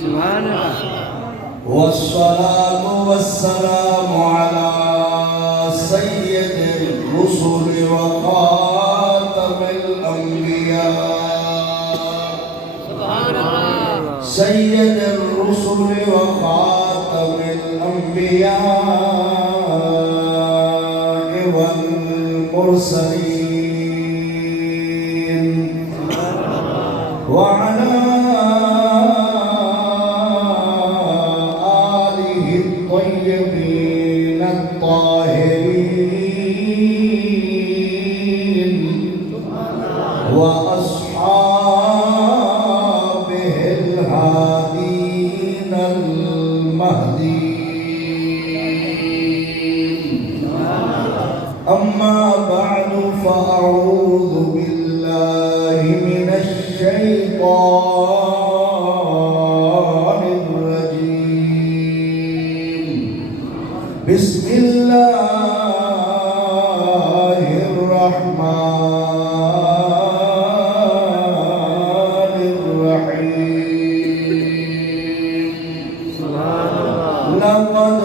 سبحان اللہ. والصلاة والسلام على سيد الرسل وخاتم الأنبياء. سبحان اللہ. سيد الرسل وخاتم الأنبياء والمرسلين وعلى آله الطيبين الطاهرين وأصحابه الهادين المهديين. أما بعد فأعوذ بالله من الشيطان الرجيم. بسم الله الرحمن الرحيم. لقد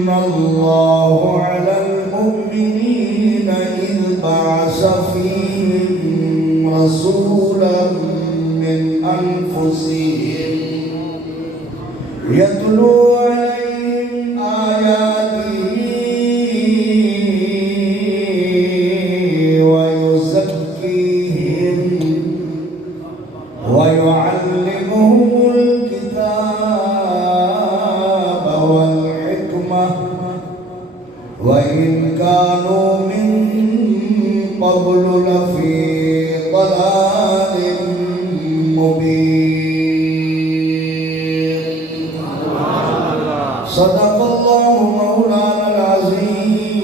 من الله على المؤمنين إذ بعث فيهم رسولا من أنفسهم يتلو عليهم آياته ويزكيهم ويعلمهم الكتاب والحكمة وإن كانوا من قبل لفي ضلال مبين. صدق الله مولانا العظيم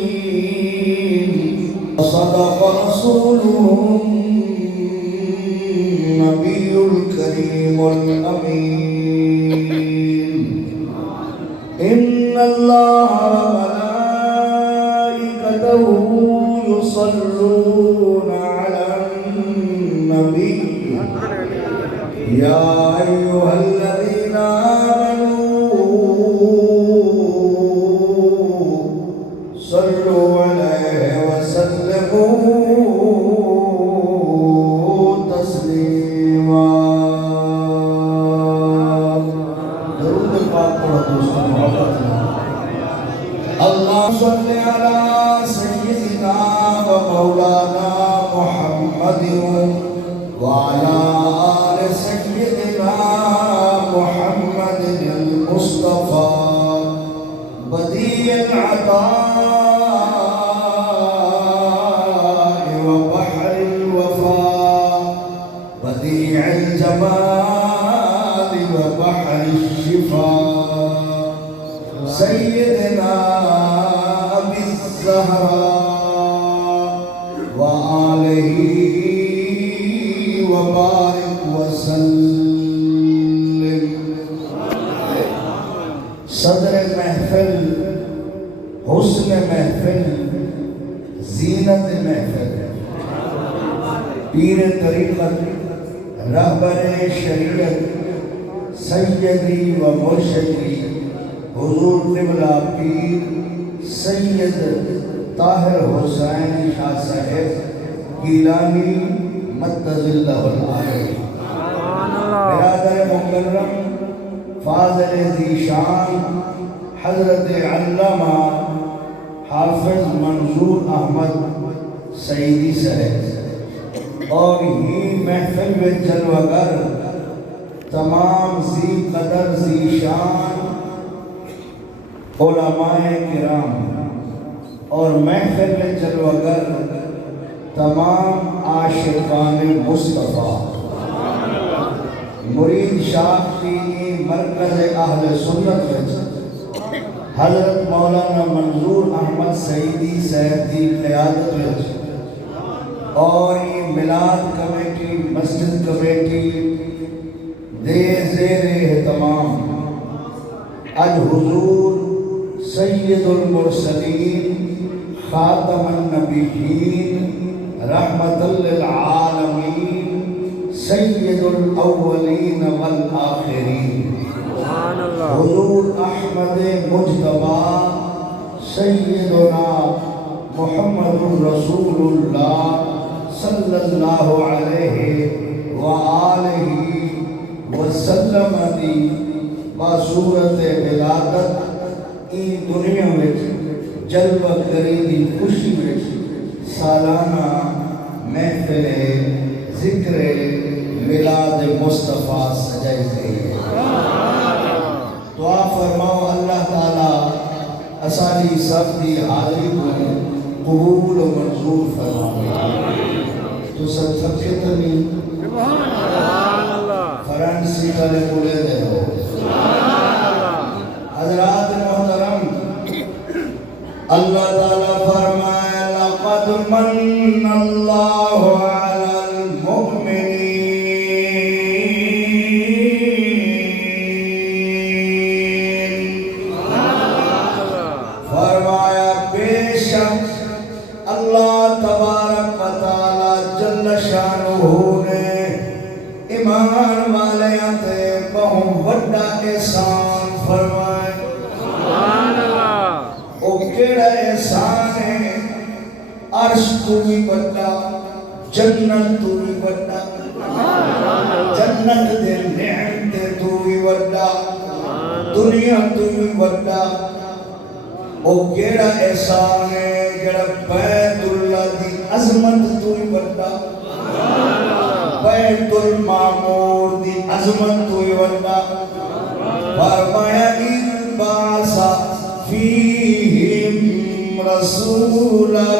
وصدق رسوله النبي الكريم الأمين. إن الله وملائكته يصلون على النبي يا أيها الذين آمنوا صلوا عليه وسلموا تسليما. درود پاک پڑھو دوستو محبت میں. اللهم صل على سيدنا ومولانا محمد وعلى آل سيدنا محمد المصطفى بديع العطاء وبحر الوفاء بديع الجمال وبحر الشفاء سيدنا أبي الزهراء وآله وبارك وسلم. صدر محفل، حسن محفل، زینت محفل، پیر طریقت، رہبر شریعت، سیدی و مرشدی حضور قبلہ پیر سید طاہر حسین شاہ صاحب گیلانی مدد اللہ العالی. برادر مکرم فاضل ذی شان حضرت علامہ حافظ منظور احمد سعیدی صاحب اور ہی محفل میں جلوگر تمام ذی قدر ذی شان علماء کرام اور محفل میں جلوگر تمام عاشقان مصطفیٰ مرید شاہ کی مرکز اہل سنت وچ حضرت مولانا منظور احمد سعیدی صاحب کی قیادت وچ اور یہ میلاد کمیٹی مسجد کمیٹی دے زیر اہتمام الحضور سید المرسلین خاتم النبیین رحمت للعالمین سید الاولین والآخرین سیدنا محمد رسول اللہ صلی اللہ علیہ وآلہ وسلم دی باصورت ولادت این دنیا میں جلوہ کری دی خوشی میں سالانہ محفل ذکر میلاد مصطفیٰ سجائی گئی ہے۔ دعا فرماؤ اللہ تعالیٰ اسالی سب دی حاضری کو قبول و منظور فرماؤ۔ تو سب کے تنی فرانسی کالے بولے دے ہو۔ حضرات محترم، اللہ تعالیٰ فرمائے لَقَدْ مَنَّ اللَّهُ عَلَى الْمُؤْمِنِينَ۔ فرمایا بے شک اللہ تبارک و تعالیٰ جل شانہ نے ایمان والیاں تے بہت بڑا احسان فرمائے۔ او کیڑا احسان ہے؟ عرش تو بھی بڑا، جنت تو بھی بڑا، جنت دے نعمت تو بھی بڑا، دنیا تو بھی بڑا۔ او کیڑا احسان ہے جڑا بیت اللہ دی عظمت تو بھی بڑا، بیت المعمور دی عظمت تو بھی بڑا۔ فرمایا اِذْ بَعَثَ فِيهِمْ رَسُولًا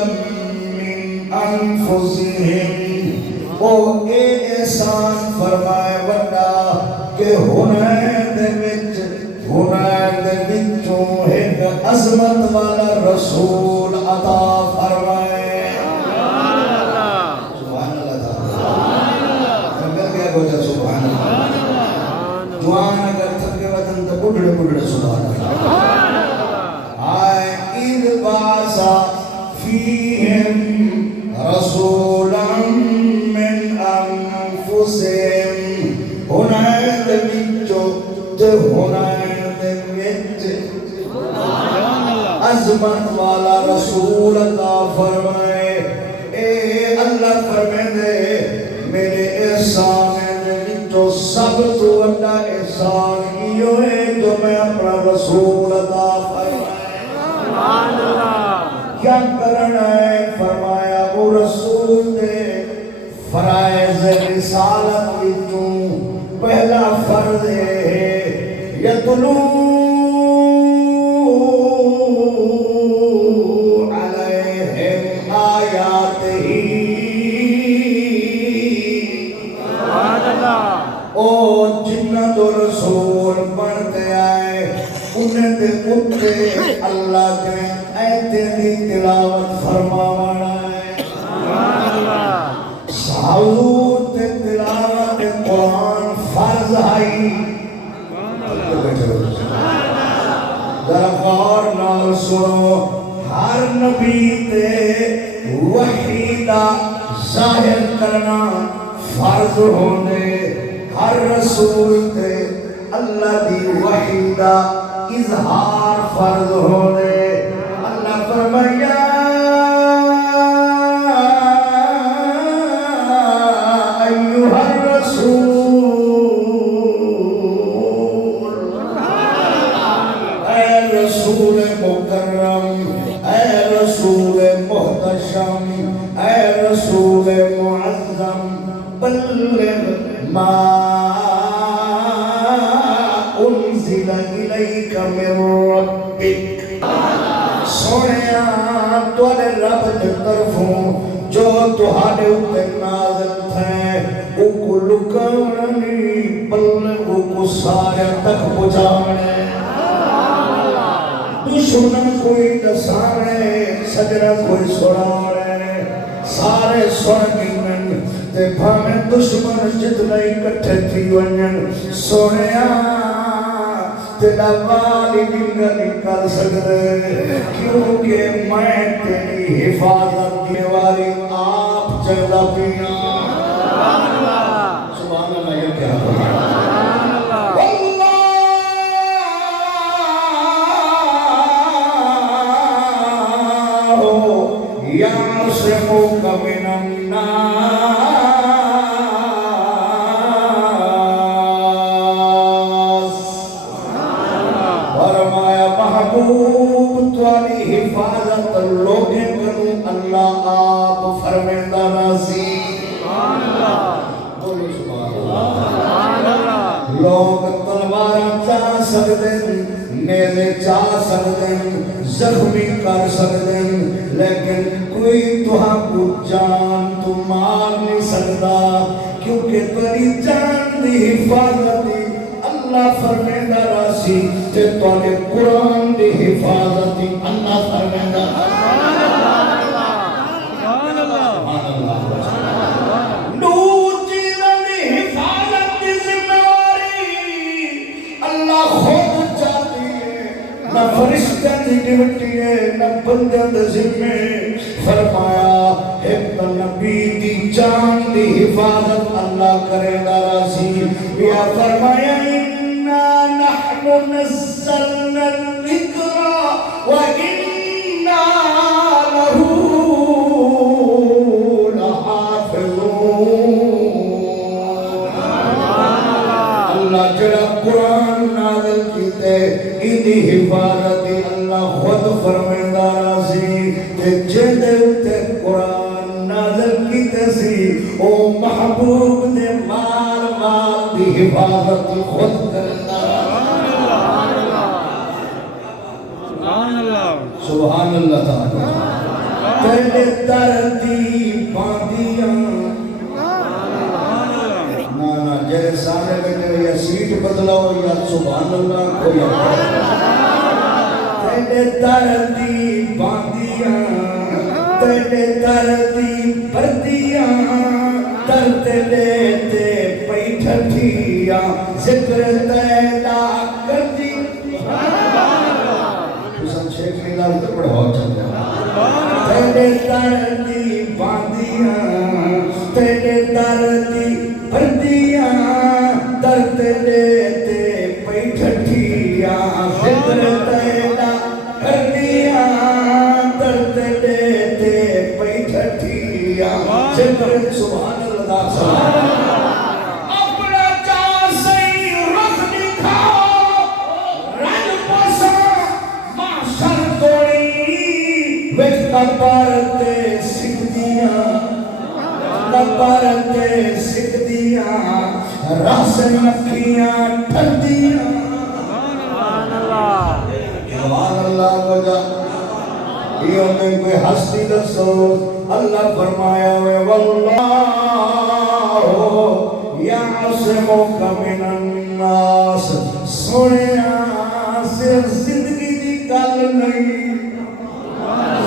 مِّنْ أَنفُسِهِمْ۔ او اے احسان فرمائے بڑا کہ ہنین دے وچوں ایک عظمت والا رسول عطا فرمائے۔ سبحان اللہ تعالیٰ مگر کیا گوجہ سبحان اللہ۔ جوان اگر تھک کے وطن تو بڑھڑے بڑھڑے سبحان اللہ۔ آئے اِذْ بَعَثَ فِيهِمْ رَسُولًا مِّنْ أَنفُسِهِمْ۔ ہنین دے وچوں تے ہنین دے وچ عظمت والا رسول عطا فرمائے۔ اے اللہ فرمائے دے میرے احسان دے وچوں سب تو بڑا احسان یہ ہے جو میں اپنا رسول عطا فرمائے۔ کیا کرنا ہے؟ فرمایا وہ رسول دے فرائض رسالت وچوں پہلا فرض ہے یتلو علیہم آیاتہ۔ او جنہ دو رسول بڑھتے آئے انہیں دے اتے اللہ کے ایتے دی تلاوت فرماوانا ہے۔ حضور تے تلاوت قرآن فرض آئی۔ ذرا غور نال سنو، ہر نبی تے وحی دا ظاہر کرنا فرض ہوندے، ہر رسول تے اللہ دی وحی دا اظہار فرض ہوندے۔ اللہ فرمایا ایھا الرسول، اے رسول مکرم، اے رسول محتشم، اے رسول معظم، بلغ ما انزل الیک من ربک۔ سونیا تواڈے رب دی طرفوں جو تہاڈے اوپر نازل تھے او کو لکاونا نہیں بلکہ او کو سارے تک پہنچاونا۔ دشمن کوئی دسانے سجنا کوئی سنانے سارے سن گئن تے بھاویں دشمن جتنے اکٹھے تھی ونجن سونیا تیرا والی دنگا نکل سکتے کیونکہ میں تیری حفاظت دینے والی آپ چلتا پینا۔ سبحان اللہ، یہ کیا ہے؟ لوگ تلوار چاہ سکتے نیزے چاہ سکتے زخمی کر سکتے لیکن کوئی تہاں کو جان تو مار نہیں سکتا کیونکہ تیری جان دی حفاظتی اللہ فرمیندہ راسی تے تولے قرآن دی حفاظتی اللہ فرمیندہ نہ فرشتہ دی ڈیوٹی ہے نہ بندہ دے ذمے فرمایا ایک تو نبی دی جان دی حفاظت اللہ کرے گا راضی یا فرمایا انا نحن نزلنا الذکر وانا له لحافظون اللہ جڑا قرآن نازل کیتے ایدی حفاظتی اللہ خود فرمیندہ راضی تے جیدے اتے قرآن نازل کیتے سی او محبوب دے مال مال دی حفاظتی خود کرندہ سبحان اللہ تعالی تیرے دردی باندیاں جیسے سامنے بیٹھے یا سیٹ بدلاؤ یا سبحان اللہ کوئی تیرے دردی باندیاں تیرے دردی پردیاں درد لیتے پیٹھٹیاں ذکر تیلا کردی حسن شیخ نیلال تو بڑا بہت چل رہا تیرے دردی باندیاں تیرے دردی پردیاں درد لیتے پیٹھٹیاں ذکر تیلا کردیاں درد لیتے پیٹھٹیاں ذکر سبحان اللہ سبحان اللہ اپنا چاہ سی رکھ دکھاؤ رن پسا معاشر توڑی ویٹ کپارتے سکھ دیاں کپارتے سکھ دیاں رس مکھیاں ٹھندیاں سبحان اللہ وجہ یہ میں کوئی ہستی دسو اللہ فرمایا واللہ یعصمک من الناس سنیا صرف زندگی دی گل نہیں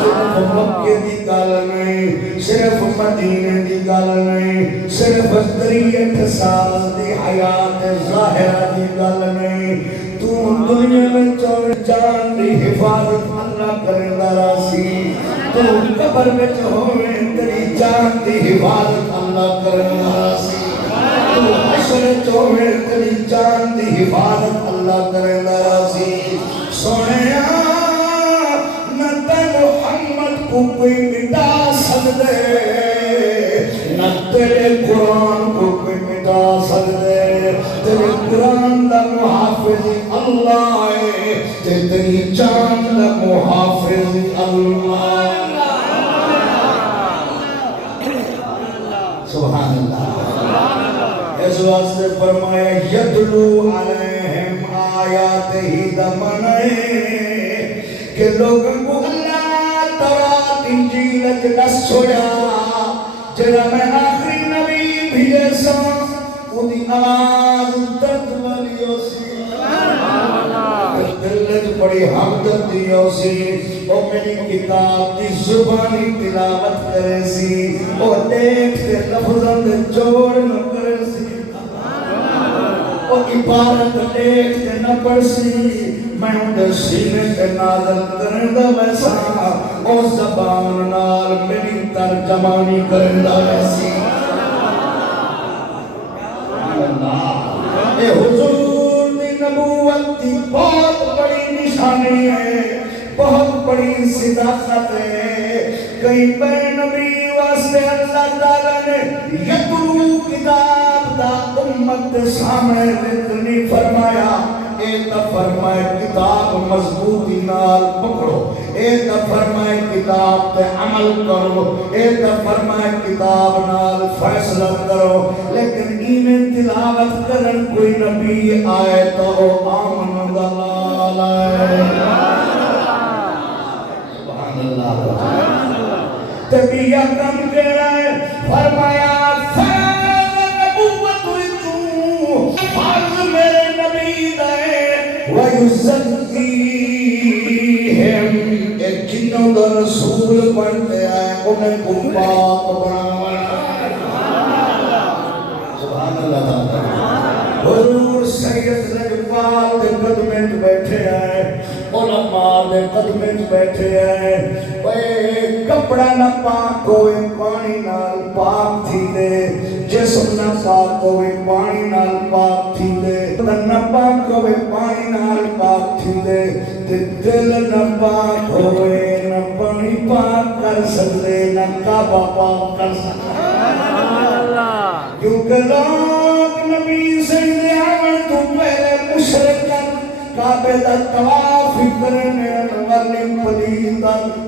صرف مکے دی گل نہیں صرف مدینے دی گل نہیں صرف 63 سال دی حیات ظاہرہ دی گل نہیں تو دنیا میں چور جان دی حفاظت اللہ کرنا راسی تو قبر میں ہوئے تیری جان دی حفاظت اللہ کرنا راسی تو حشر ہوئے تیری جان دی حفاظت اللہ کرنا راسی سونے نہ محمد کو کوئی مٹا سکتے نہ تیرے قرآن کو کوئی مٹا سکتے تیرے قرآن دا محافظ اللہ ہے تیری جان دا محافظ اللہ سبحان اللہ اس واسطے فرمایا یدلو علیہم آیات ہی دمنائے کہ لوگوں کو اللہ تورات انجیل جلس چھوڑا جرا میں آخری نبی بھیجے سا انہی آواز درد والیوں سی دلت بڑی ہمدردیوں سی اور میری کتاب دی زبانی تلاوت کرے سی اور دیکھتے لفظوں دے جوڑ نہ کرے سی اور عبارت دیکھتے نہ پڑھ سی میں اندر سینے پہ نازل کرندہ ویسا اور زبان نال میری ترجمانی کرندہ ویسی اے حضور دی نبوت دی بہت بڑی نشانی ہے بہت بڑی صداقت ہے کئی بے نبی واسطے اللہ تعالیٰ نے یتلو کتاب دا امت سامنے ذکر نہیں فرمایا اے تا فرمائے کتاب مضبوطی نال پکڑو، اے تا فرمائے کتاب تے عمل کرو، اے تا فرمائے کتاب نال فیصلہ کرو. لیکن ایمیں تلاوت کرن کوئی نبی آئے تو آمن دلال آئے. سبحان اللہ. تبیہ کم کرائے فرمایا فرض میرے نبی دائے وَيُزَّكِّيهِمْ ایک جنوں دا رسول بنتے آئے انہیں کو پاک بناوانا. سبحان اللہ تعالیٰ. حضور سید لجوال دے قدمت بیٹھے آئے، علماء دے قدمت بیٹھے آئے. اے کپڑا نہ پاک ہوئے پانی نال پاک تھی دے، جسم نہ پاک ہوئے پانی نال پاک تھی دے، نہ پاک ہوئے پانی نال پاک تھی دے، دل نہ پاک ہوئے نہ پانی پاک کر سکتے، نہ کعبہ پاک کر سکتے. کیونکہ لوگ نبی سے آمن تو پہلے مشرکن کعبے دا طواف کرنے والی پلیدن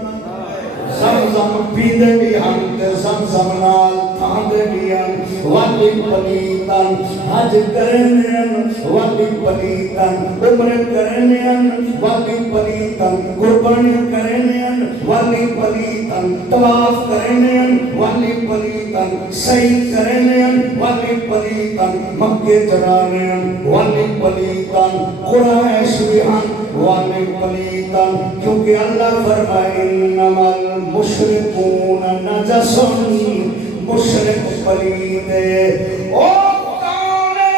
زمزم پیدے بھی ہم تے زمزم نال تھاندے بھی ہم والی پلیدن حج کرنے والی پلیدن عمر کرنے والی پلیدن قربانی کرنے والی پلیدن طواف کرنے والی پلیدن سعی کرنے والی پلیدن مکے چرانے والی پلیدن قرآن شریحان والی پلیدن. کیونکہ اللہ فرمائے انما المشرکون نجسن، مشرک پلیدے. او کانے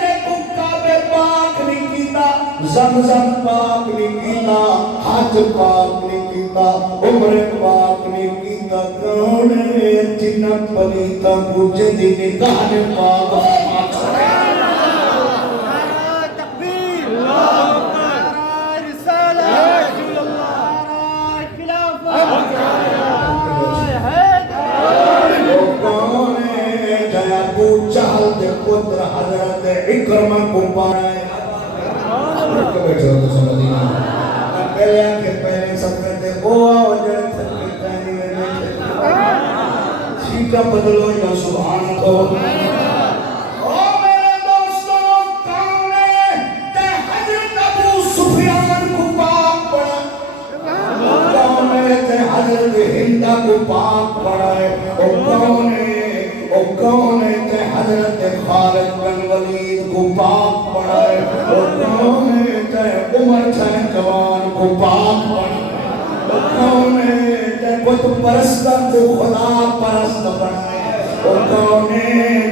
جے کو کعبے پاک نہیں کیتا، زمزم پاک نہیں کیتا، حج پاک نہیں کیتا، عمر پاک نہیں کیتا، کانے جنہ پلیدہ کو جدی نگاہ پاک فرما. پتر حضرت اکرمہ کو پائے بیٹھے ہو تو سمجھینا پہلے آنکھے پہلے سب کرتے او آؤ جڑے تھکی پہنی میں بیٹھے سیٹا بدلو یا سبحان کو. او میرے دوستوں کانے تے حضرت ابو سفیان کو پاک پڑا، کانے تے حضرت ہندہ کو پاک پڑا ہے. او کانے تے حضرت خالد بن ولید کو پاک پڑا ہے. اور کون تے عمر چھے جوان کو پاک پڑا ہے. اور کون تے بت پرستہ کو خدا پرست پڑا ہے. اور کون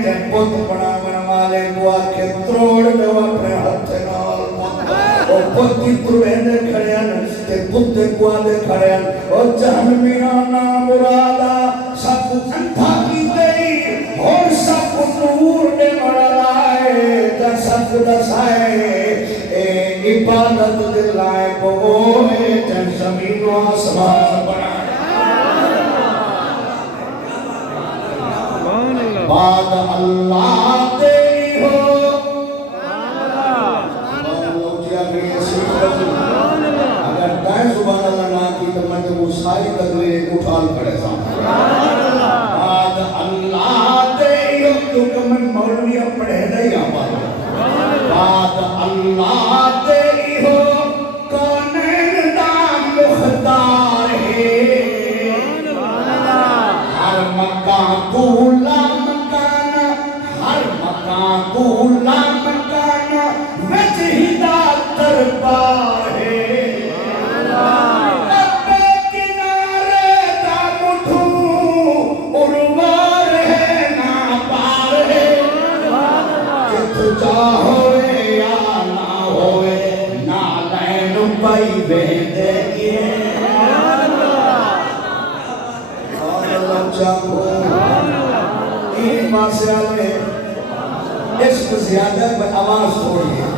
تے بت پڑا من والے کو آکے تروڑ دو اپنے ہاتھ نال. اور بتی تروڑے کھڑے ہیں تے بتے کو آدھے کھڑے ہیں. اور جہنمیانا مرادا سب انتھا کی گئی اور سب نور نے مرلائے جسد دسائے عبادت دلائے بوئے جن زمین و آسمان بنائے. بعد اللہ تیری ہو اگر دائیں سبحان اللہ نہ کی تو میں تو وہ ساری تقریر اٹھال کھڑے سا. بعد اللہ تیری ہو کیونکہ من مولویہ پڑھے نہیں آپا. بعد اللہ تیری ہو کونین دام مختار ہے. ہر مکان کولا مکان، ہر مکان کولا مکان وچ ہدایت دربار ہے. ابے کنارے دا مٹھو اروار ہے نا پار ہے. جت چاہوے یا نہ ہوئے نہ لین پائی بہتے گئے. اللہ چاہو این ماسیہ نے عشق زیادہ پر آواز ہوئی ہے.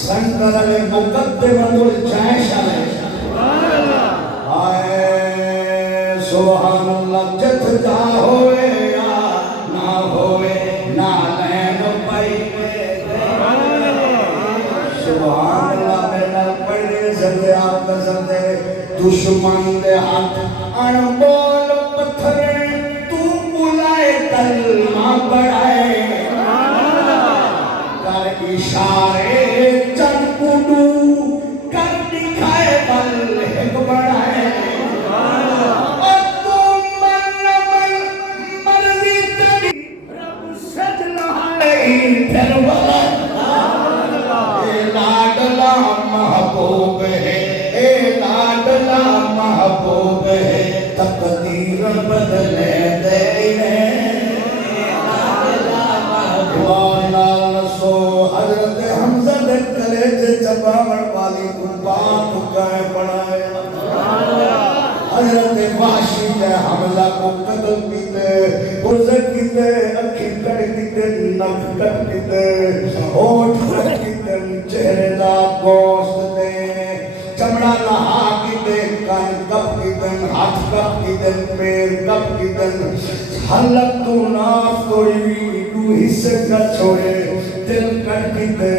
سنگر علی مقدم دل جائش علی آئے سبحان اللہ. جت جا ہوئے یا نہ ہوئے نہ لین پائی بہتے. سبحان اللہ میرا پڑھنے سکتے آپ کا سکتے دشمن دے ہاتھ انبول پتھر تو بلائے کلمہ پڑھائے کر اشارے چند کڈو کر دکھائے بل ایک بڑھائے اور تو من مرضی تیری رب سج لہائے پھر بلا اے لاڈلا محبوب ہے اے لاڈلا محبوب ہے تقدیر بدلے دینے حضرت حمزہ دے کلیجے چباور والی قربان کائے بڑھائے حضرت وحشی نے حمزہ کو قتل کیتے گرزر کیتے اکھی کڑ کیتے نک کٹ کیتے ہوٹ کٹ کیتے چہرے دا گوشت دے چمڑا لہا کیتے کان کپ کیتے ہاتھ کپ کیتے پیر کپ کیتے حلق تو ناف توڑی تو حصے کا چھوڑے دل کٹ کیتے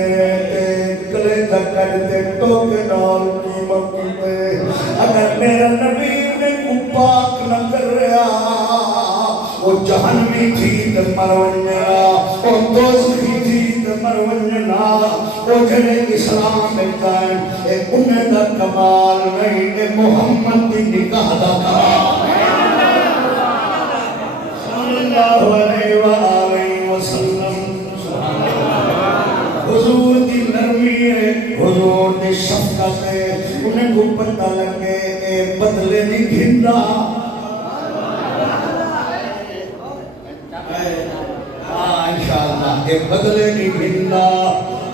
کلیجہ کٹتے ٹوکے نال قیمت کیتے اگر میرا نبی نے کو پاک نہ کر رہا وہ جہنمی تھی تے مرونیا وہ دوزخی تھی تے مرونیا وہ جنہیں اسلام میں قائم اے انہیں دا کمال نہیں اے محمد کی نکاح دا کمال صلی اللہ علیہ وآلہ وسلم حضور دی نرمی ہے حضور دی شفقت ہے انہیں کو پتہ لگے اے بدلے نہیں گھندا انشاءاللہ اے بدلے نہیں گھندا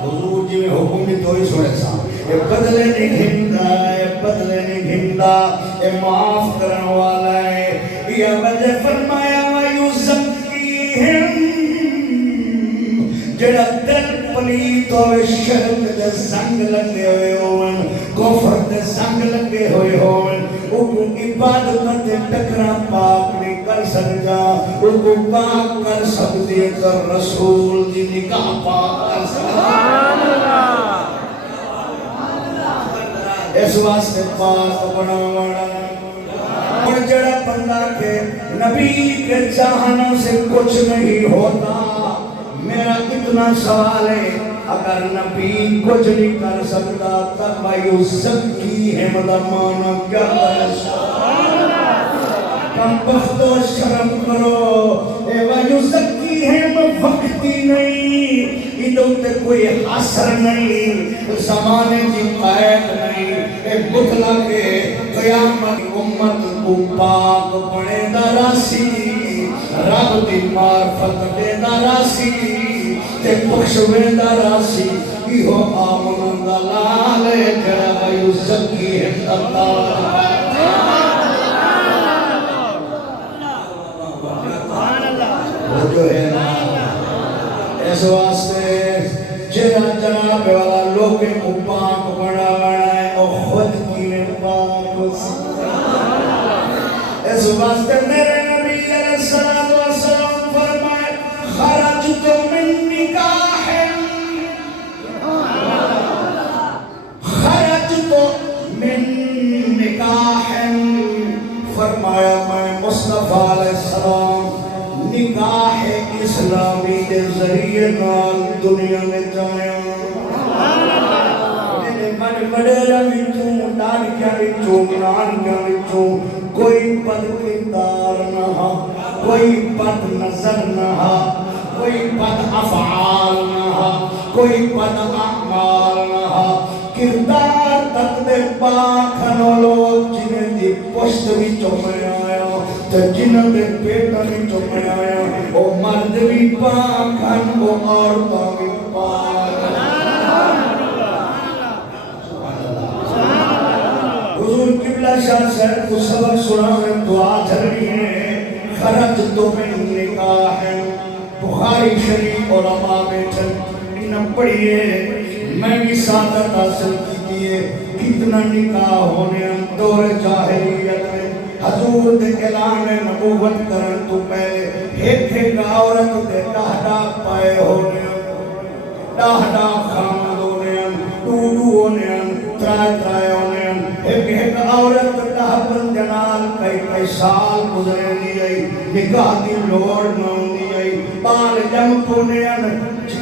حضور جی میں حکم دی توئی سوڑے سا اے بدلے نہیں گھندا اے بدلے نہیں گھندا اے معاف کرن والا ہے یا وجہ فرمایا وَيُزَكِّيهِمْ جڑا دل پلیت ہوئے شرک دے زنگ لگے ہوئے ہون کفر دے زنگ لگے ہوئے ہون او کو عبادت دے ٹکرا پاک نہیں کر سکتا او کو پاک کر سکتی ہے کر رسول دی نکاح پاک کر سکتا اس واسطے پاک بنا وڑا اور جڑا بندہ کے نبی کے چاہنوں سے کچھ نہیں ہوتا میرا اتنا سوال ہے اگر نبی کچھ نہیں کر سکتا تب وَيُزَكِّيهِمْ ہے مدامانا کیا کم بخت و شرم کرو اے وَيُزَكِّيهِمْ وقتی نہیں ادھو تے کوئی حسر نہیں زمانے کی قید نہیں اے بطلہ کے قیامت امت کو پاک بڑے دراسی رب دی معرفت دے دراسی تے بخشوے دراسی ایہو آمن دلال جڑا وَيُزَكِّيهِمْ اللہ وہ جو ہے نا اس واسطے جڑا جناب والا لوگے کو پاک بڑا ہے اور خود کی میں پاک اس واسطے میرے نبی علیہ السلام فرمائے خرجت من نکاح خرجت من نکاح فرمایا میں مصطفیٰ علیہ السلام نکاح اسلامی کے ذریعے نال دنیا میں جایا میرے بڑے رویتوں ڈانکیاں وچوں نانکیاں وچوں کوئی بد کردار نہ ہا کوئی بد نظر نہ ہا کوئی بد افعال نہ ہا کوئی بد اعمال نہ ہا کردار تک دے پاکھنو لوگ جنہیں دی پشت بھی چومے آیا تے جنہیں دے پیٹا بھی چومے آیا او مرد بھی پاکھن او عورتہ بھی پاکھن حضور قبلہ شاہ صاحب کو سبق سنانے دعا جھرنی ہے خرجت من نکاح بخاری شریف علماء بیٹھن انہاں پڑھئے میں بھی سعادت حاصل کی ہے کتنا نکاح ہونے دور جاہلیت میں حضور دے اعلان نبوت کرن تو پہلے ایک عورت دے ڈاہڈا پائے ہونے ڈاہڈا خامد ہونے کئی سال گزرے نہیں آئی نکاح دی لوڑ نہ ہوندی آئی بال جم کونے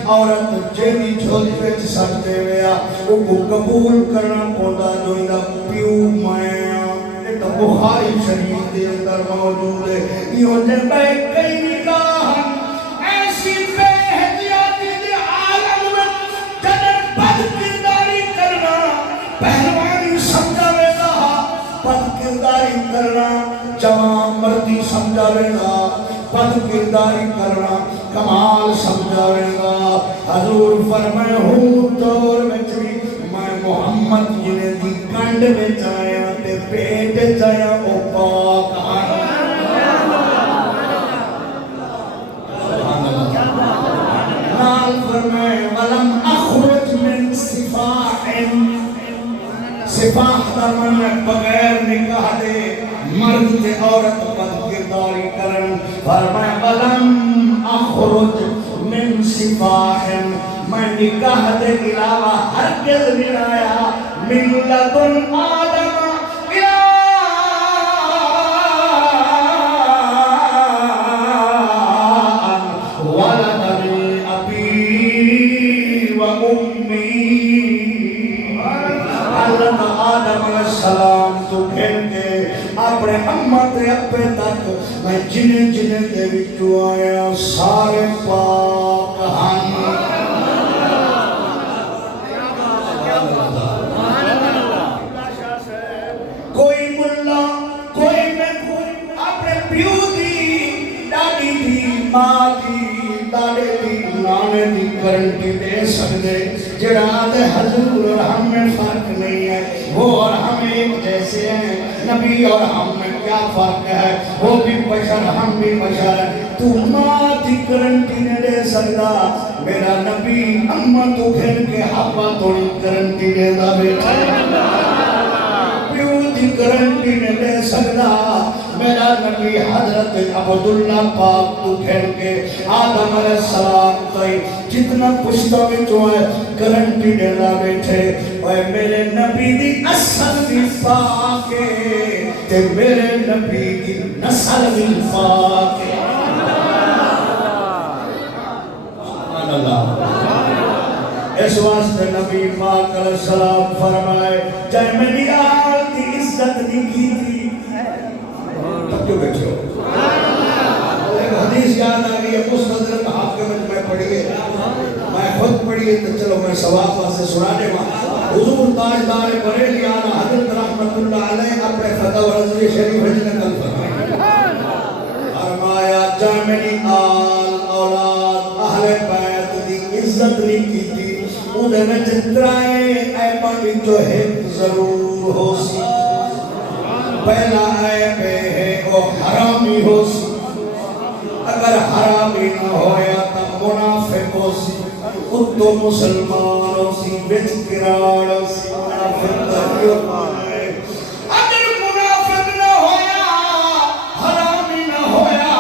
عورت جیدی جھولی وچ سکتے ویا وہ کو قبول کرنا پوندا جو دا پیو مایا یہ تو بخاری شریف دے اندر موجود ہے یہ جے بے کئی نکاح ایسی بے احتیاطی دے عالم میں جنر بد کرداری کرنا پہلوانی سمجھاوے گا بد کرداری کرنا جوان مردی سمجھاوے گا بد کرداری کرنا کمال سمجھاوے گا حضور فرمائے ہوں دور میں چوی میں محمد جنہیں دی کنڈ میں چایا تے پیٹ چایا او پاک آئے نال فرمائے ولم اخرج من صفاحن صفاح درمن بغیر نکاح دے مرد تے عورت بد کرداری کرن فرمائے ولم اخرج من صفاحن میں نکاح دے علاوہ ہرگز نہیں آیا من لدن آدم ولدنی ابی و امی اللہ آدم علیہ السلام تو پھر کے اپنے امت اپنے تک میں جنہیں جنہیں دے وچوں آیا سارے پاک ہم کوئی ملا کوئی میں اپنے پیو دی ڈاڈی دی ماں دی دادے دی نانے دی گارنٹی دے سکتے جڑا دے حضور اور ہم میں فرق نہیں ہے وہ اور ہم ایک جیسے ہیں نبی اور ہم میں کیا فرق ہے وہ بھی بشر ہم بھی بشر ہیں تو ماں دی گارنٹی نے دے سکتا میرا نبی امت اٹھن کے حبا توڑی گارنٹی دے دا بیٹھے گارنٹی نے دے سکتا میرا نبی حضرت عبداللہ پاک تو کھیل کے آدم علیہ السلام تائی جتنا پشتہ میں جو ہے گارنٹی دینا بیٹھے اور میرے نبی دی اصل بھی پاک ہے تے میرے نبی دی نسل بھی پاک ہے سبحان اللہ اس واسطے نبی پاک علیہ السلام فرمائے جائے میری آل کی عزت نہیں کی تھی تب کیوں بیٹھے ہو ایک حدیث یاد آگئی ہے مستدرک حاکم میں پڑھیے میں خود پڑھیے تو چلو میں ثواب واسطے سنانے وہاں حضور تاجدار بریلی آنا حضرت رحمت اللہ علیہ اپنے فتح و رضی شریف حجن کل فرمائے فرمایا جائے میری آل اولاد اہل بیت دی عزت نہیں کی تھی انہیں میں جترائے ایمان جو ہے ضرور ہو سی پہلا عیب ہے وہ حرامی ہو سی اگر حرامی نہ ہویا تو منافق ہو سی خود تو مسلمان ہو سی بچ کراڑ ہو سی منافق دریو پائے اگر منافق نہ ہویا حرامی نہ ہویا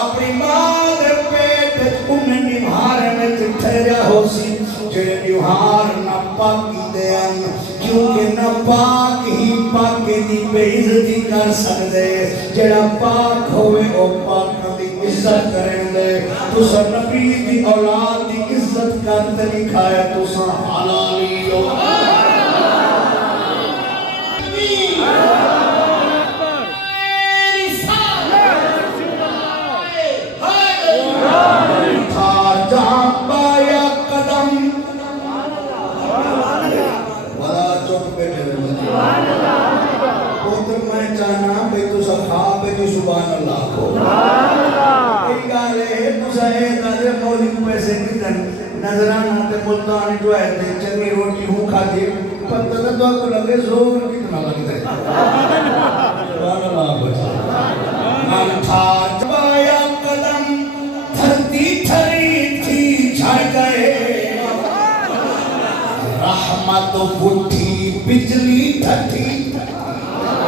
اپنی ماں دے پیٹ انہیں نمہارے میں ٹھہریا ہو سی جڑے نیوہار نہ پاکی دے ان کیونکہ نہ پاک ہی پاک دی بے عزتی کر سکتے جڑا پاک ہوئے او پاک دی عزت کریں دے تو سا نبی دی اولاد دی عزت کرتے لکھائے تو سا حلالی ہو سبحان اللہ کو ایک گالے ہے تو سہے نظر مولی پیسے کتن نظرانہ تے ملتانی جو ہے تے چنگی روٹی ہوں کھا دی پتہ تو آپ لگے زور کتنا لگتا ہے سبحان اللہ کو ہم تھا جبایا قدم دھرتی تھری تھی جھڑ گئے رحمت بٹھی بجلی ٹھٹھی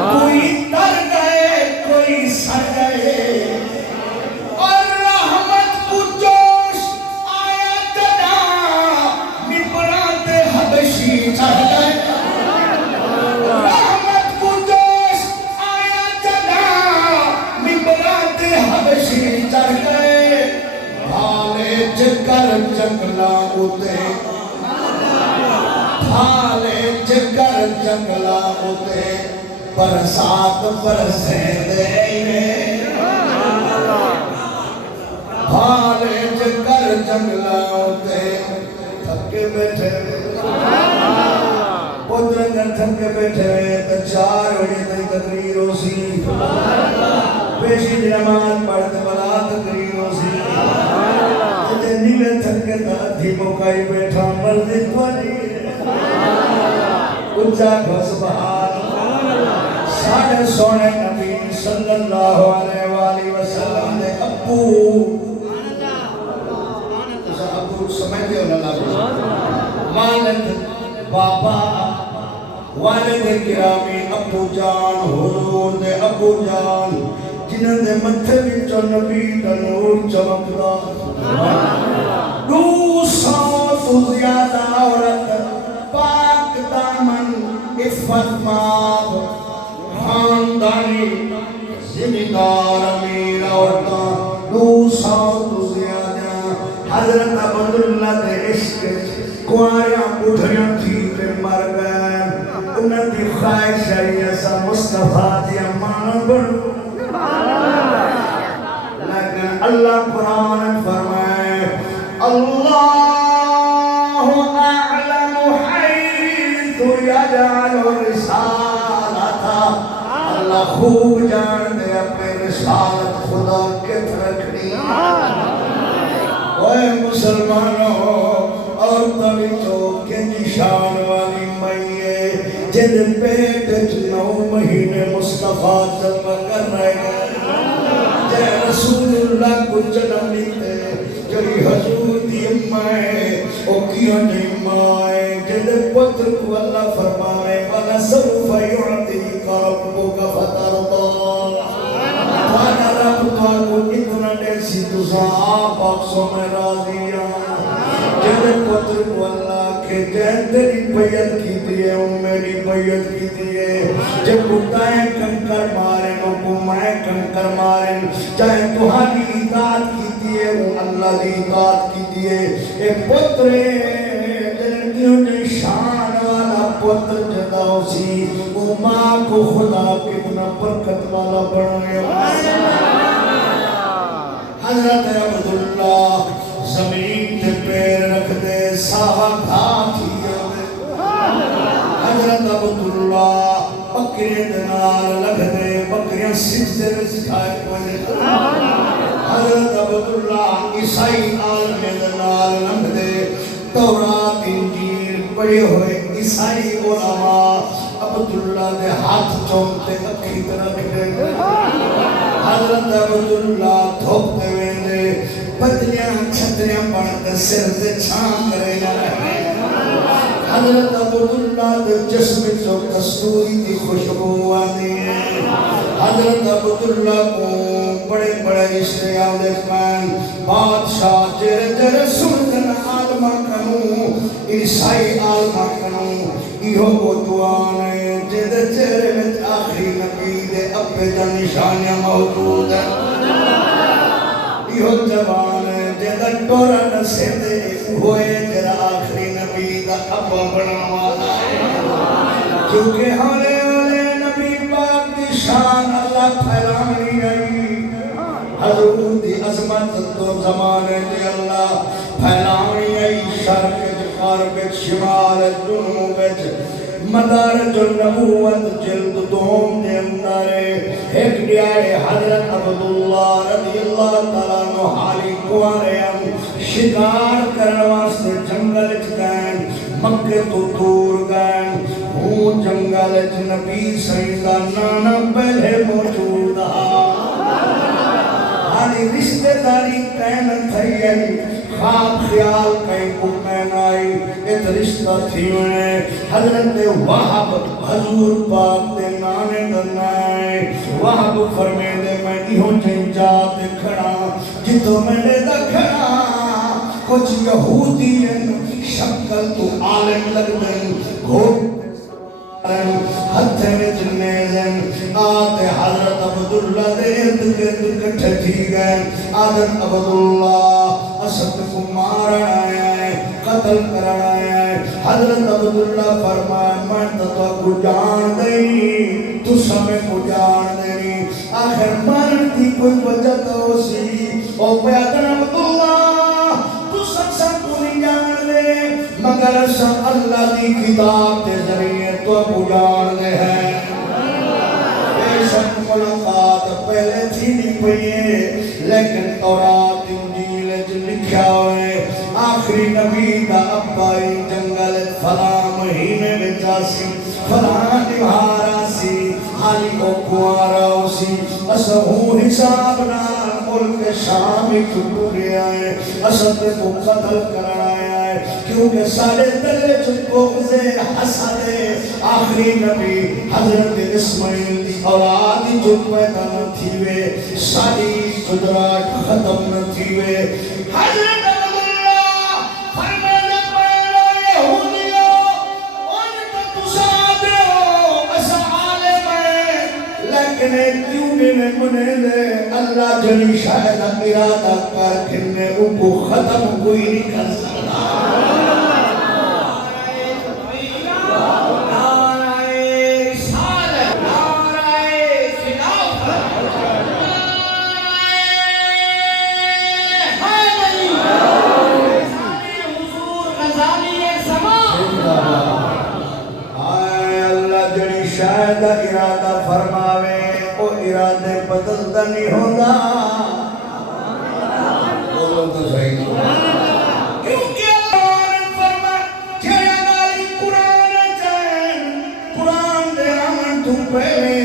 کوئی تر گئے کوئی سر گئے اور رحمت کو جوش آیا جدا نپڑاتے حبشی چڑھ گئے رحمت کو جوش آیا جدا جنگلاں اُتے پھالے جگر جنگلاں اُتے برسات برسیں دے پھالے جگر جنگلاں اُتے تھکے بیٹھے پترنگن تھکے بیٹھے تو 4 بجے تک تقریر ہو سی پیشی نماز پڑھتے بلا تقریر ہو سی جنی میں تھکے تا ادھی مکائی بیٹھا مرضی پڑھی اچھا کو سبحان ساڑھے سونے نبی صلی اللہ علیہ وآلہ وسلم نے ابو سمجھتے ہو اللہ والد بابا والد گرامی ابو جان حضور دے ابو جان جنہاں دے متھے وچوں نبی دا نور چمکدا 200 تو زیادہ عورت پاک دامن عفت ماب خاندانی ذمہ دار امیر عورتاں 200 تو زیادہ حضرت عبداللہ دے عشق کوائیاں اٹھیاں تھی تے مر گئے انہاں دی خواہش ہے ایسا مصطفیٰ دی امان بڑھو لیکن اللہ قرآن فرمائے اللہ اعلم حیث یجعل رسالتا اللہ خوب جان دے اپنے رسالت خدا کت رکھنی اے مسلمانوں اور توجہ کے نشان والی مائیے جن پیٹ 9 مہینے مصطفیٰ جمع کر رہے ہیں جے رسول اللہ کو جنم لیتے جی حضور دی امائے او کیوں نہیں مائے جن پتر کو اللہ فرمائے وَلَسَوْفَ يُعْتِيكَ رَبُّكَ فَتَرْضَى وانا رب تو اتنا دیسی تُسا آپ اکسوں میں راضی جن پتر کو اللہ کے جہن تیری بیعت کی دیئے میری بیعت کی دیئے جب کتائیں کنکر ماریں کو میں کنکر ماریں چاہے تمہاری اطاعت کی دیئے اللہ دی اطاعت کی دیئے اے پترے جن کیوں نے شان والا پتر جدا اسی وہ ماں کو خدا کتنا برکت والا بڑھائے حضرت عبداللہ زمین تے پیر رکھ دے ساہا گھا تھی حضرت عبداللہ بکریاں دنال لگ دے بکریاں سجدے میں سکھائے پڑے حضرت عبداللہ عیسائی عالم دنال لگ دے تورات انجیل پڑے ہوئے عیسائی علماء عبداللہ دے ہاتھ چومتے اکھی طرح رکھے حضرت عبداللہ دھوپتے ہوئے دے بدلیاں چھتریاں پڑھتے سر دے چھان کرے نہ رہے حضرت عبداللہ دے جسم جو کستوری کی خوشبو آتی ہے حضرت عبداللہ کو بڑے بڑے رشتے آدھے پین بادشاہ جر جر سلطن عالمہ کنوں عیسائی عالمہ کنوں ایہو وہ دعانے جد چہرے میں آخری نبی دے اپنے دا نشانیاں موجود ہیں ایہو جبانے جد ٹورا نسے دے ہوئے جد آخری نبی دا اپا بناوانا کیونکہ ہولے ہولے نبی پاک دی شان اللہ پھیلانی آئی حضور دی عظمت تو زمانے دے اللہ پھیلانی آئی شرق غرب شمال جنوب مدارج النبوت جلد دوم دے اندارے ایک دیارے حضرت عبداللہ رضی اللہ تعالیٰ نحالی کوارے شکار کرنواستے جنگل چکائیں مکہ تو دور گئیں ہوں جنگل نبی سیدہ نانا پہلے موجود ہاری رشتہ داری کہن تھئی خواب خیال کہیں کو کہن آئی ایت رشتہ تھی میں حضرت وحب حضور پاک دے نانے دنائے وحب فرمے دے میں ایہوں چین جاتے کھڑا جتو میں نے دا کھڑا کچھ یہودی شکل تو عالم لگ دیں گھوٹ ہتھے میں جنیزن آتے حضرت عبداللہ دے ارد گرد کٹھے تھی گئے آدم عبداللہ اسد کو مارا آئے قتل کرانا ہے. حضرت عبداللہ فرمایا میں تو جان دیں تو سمیں کو جان دیں. آخر مرن کی کوئی وجہ تو سی او پیادن عبداللہ تو سب کو نہیں جان دے مگر سب اللہ دی کتاب کے ذریعے تو کو جان دے ہیں. بے شک ملاقات پہلے تھی نہیں پئیے لیکن تورات انجیل لکھا ہوئے آخری نبی دا ابائی جنگل فلاں مہینے میں جاسی فلاں نبھارا سی حالی کو کوارا سی اسہو حساب نہ ملک شام چھٹو گیا ہے اسد کو قتل کرنا ہے کیونکہ سارے دلے چھپو سے حسد آخری نبی حضرت اسماعیل دی اولاد جو پیدا نہ تھیوے ساری قدرات ختم نہ تھیوے. حضرت عبداللہ فرمانے پہلو یہودیو ان کا تسادے ہو اسا عالم ہے لیکن کیوں نے منے لے اللہ جلی شاید ارادہ کر کھنے ان کو ختم کوئی نہیں کر سکتا. شاید ارادہ فرماوے او ارادے بدلتا نہیں ہوتا. بولو تو صحیح کیونکہ اللہ نے فرمایا جڑا گالی قرآن چاہیں قرآن دے آمن تو پہلے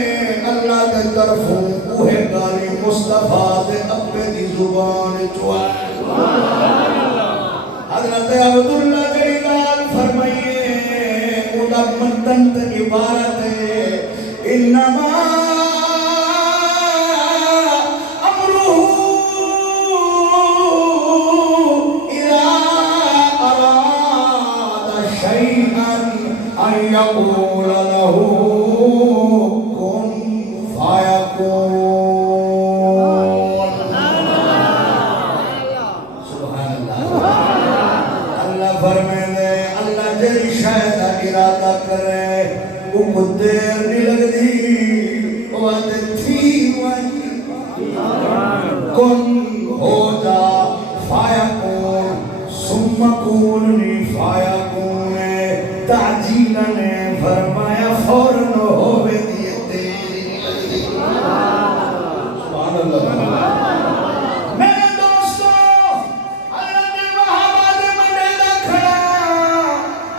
اللہ دے طرفوں اوہ گالی مصطفیٰ دے اپنے دی زبان چوائے. حضرت عبداللہ جڑی گال فرمائیے اوہ مدنت عبارت انما امره اذا اراد شيئا ان يقول له كن فيكون. سبحان اللہ. اللہ فرمائے اللہ جل شاید ارادہ کرے وہ دیر نہیں لگ دی وقت تھی کن ہو جا فائقون ثم کوننی فائقون. تعجیل نے فرمایا فوراً ہوئے دیئے تیری نہیں لگ دی. سبحان اللہ. میرے دوستو حضرت محمد مدینہ کھڑا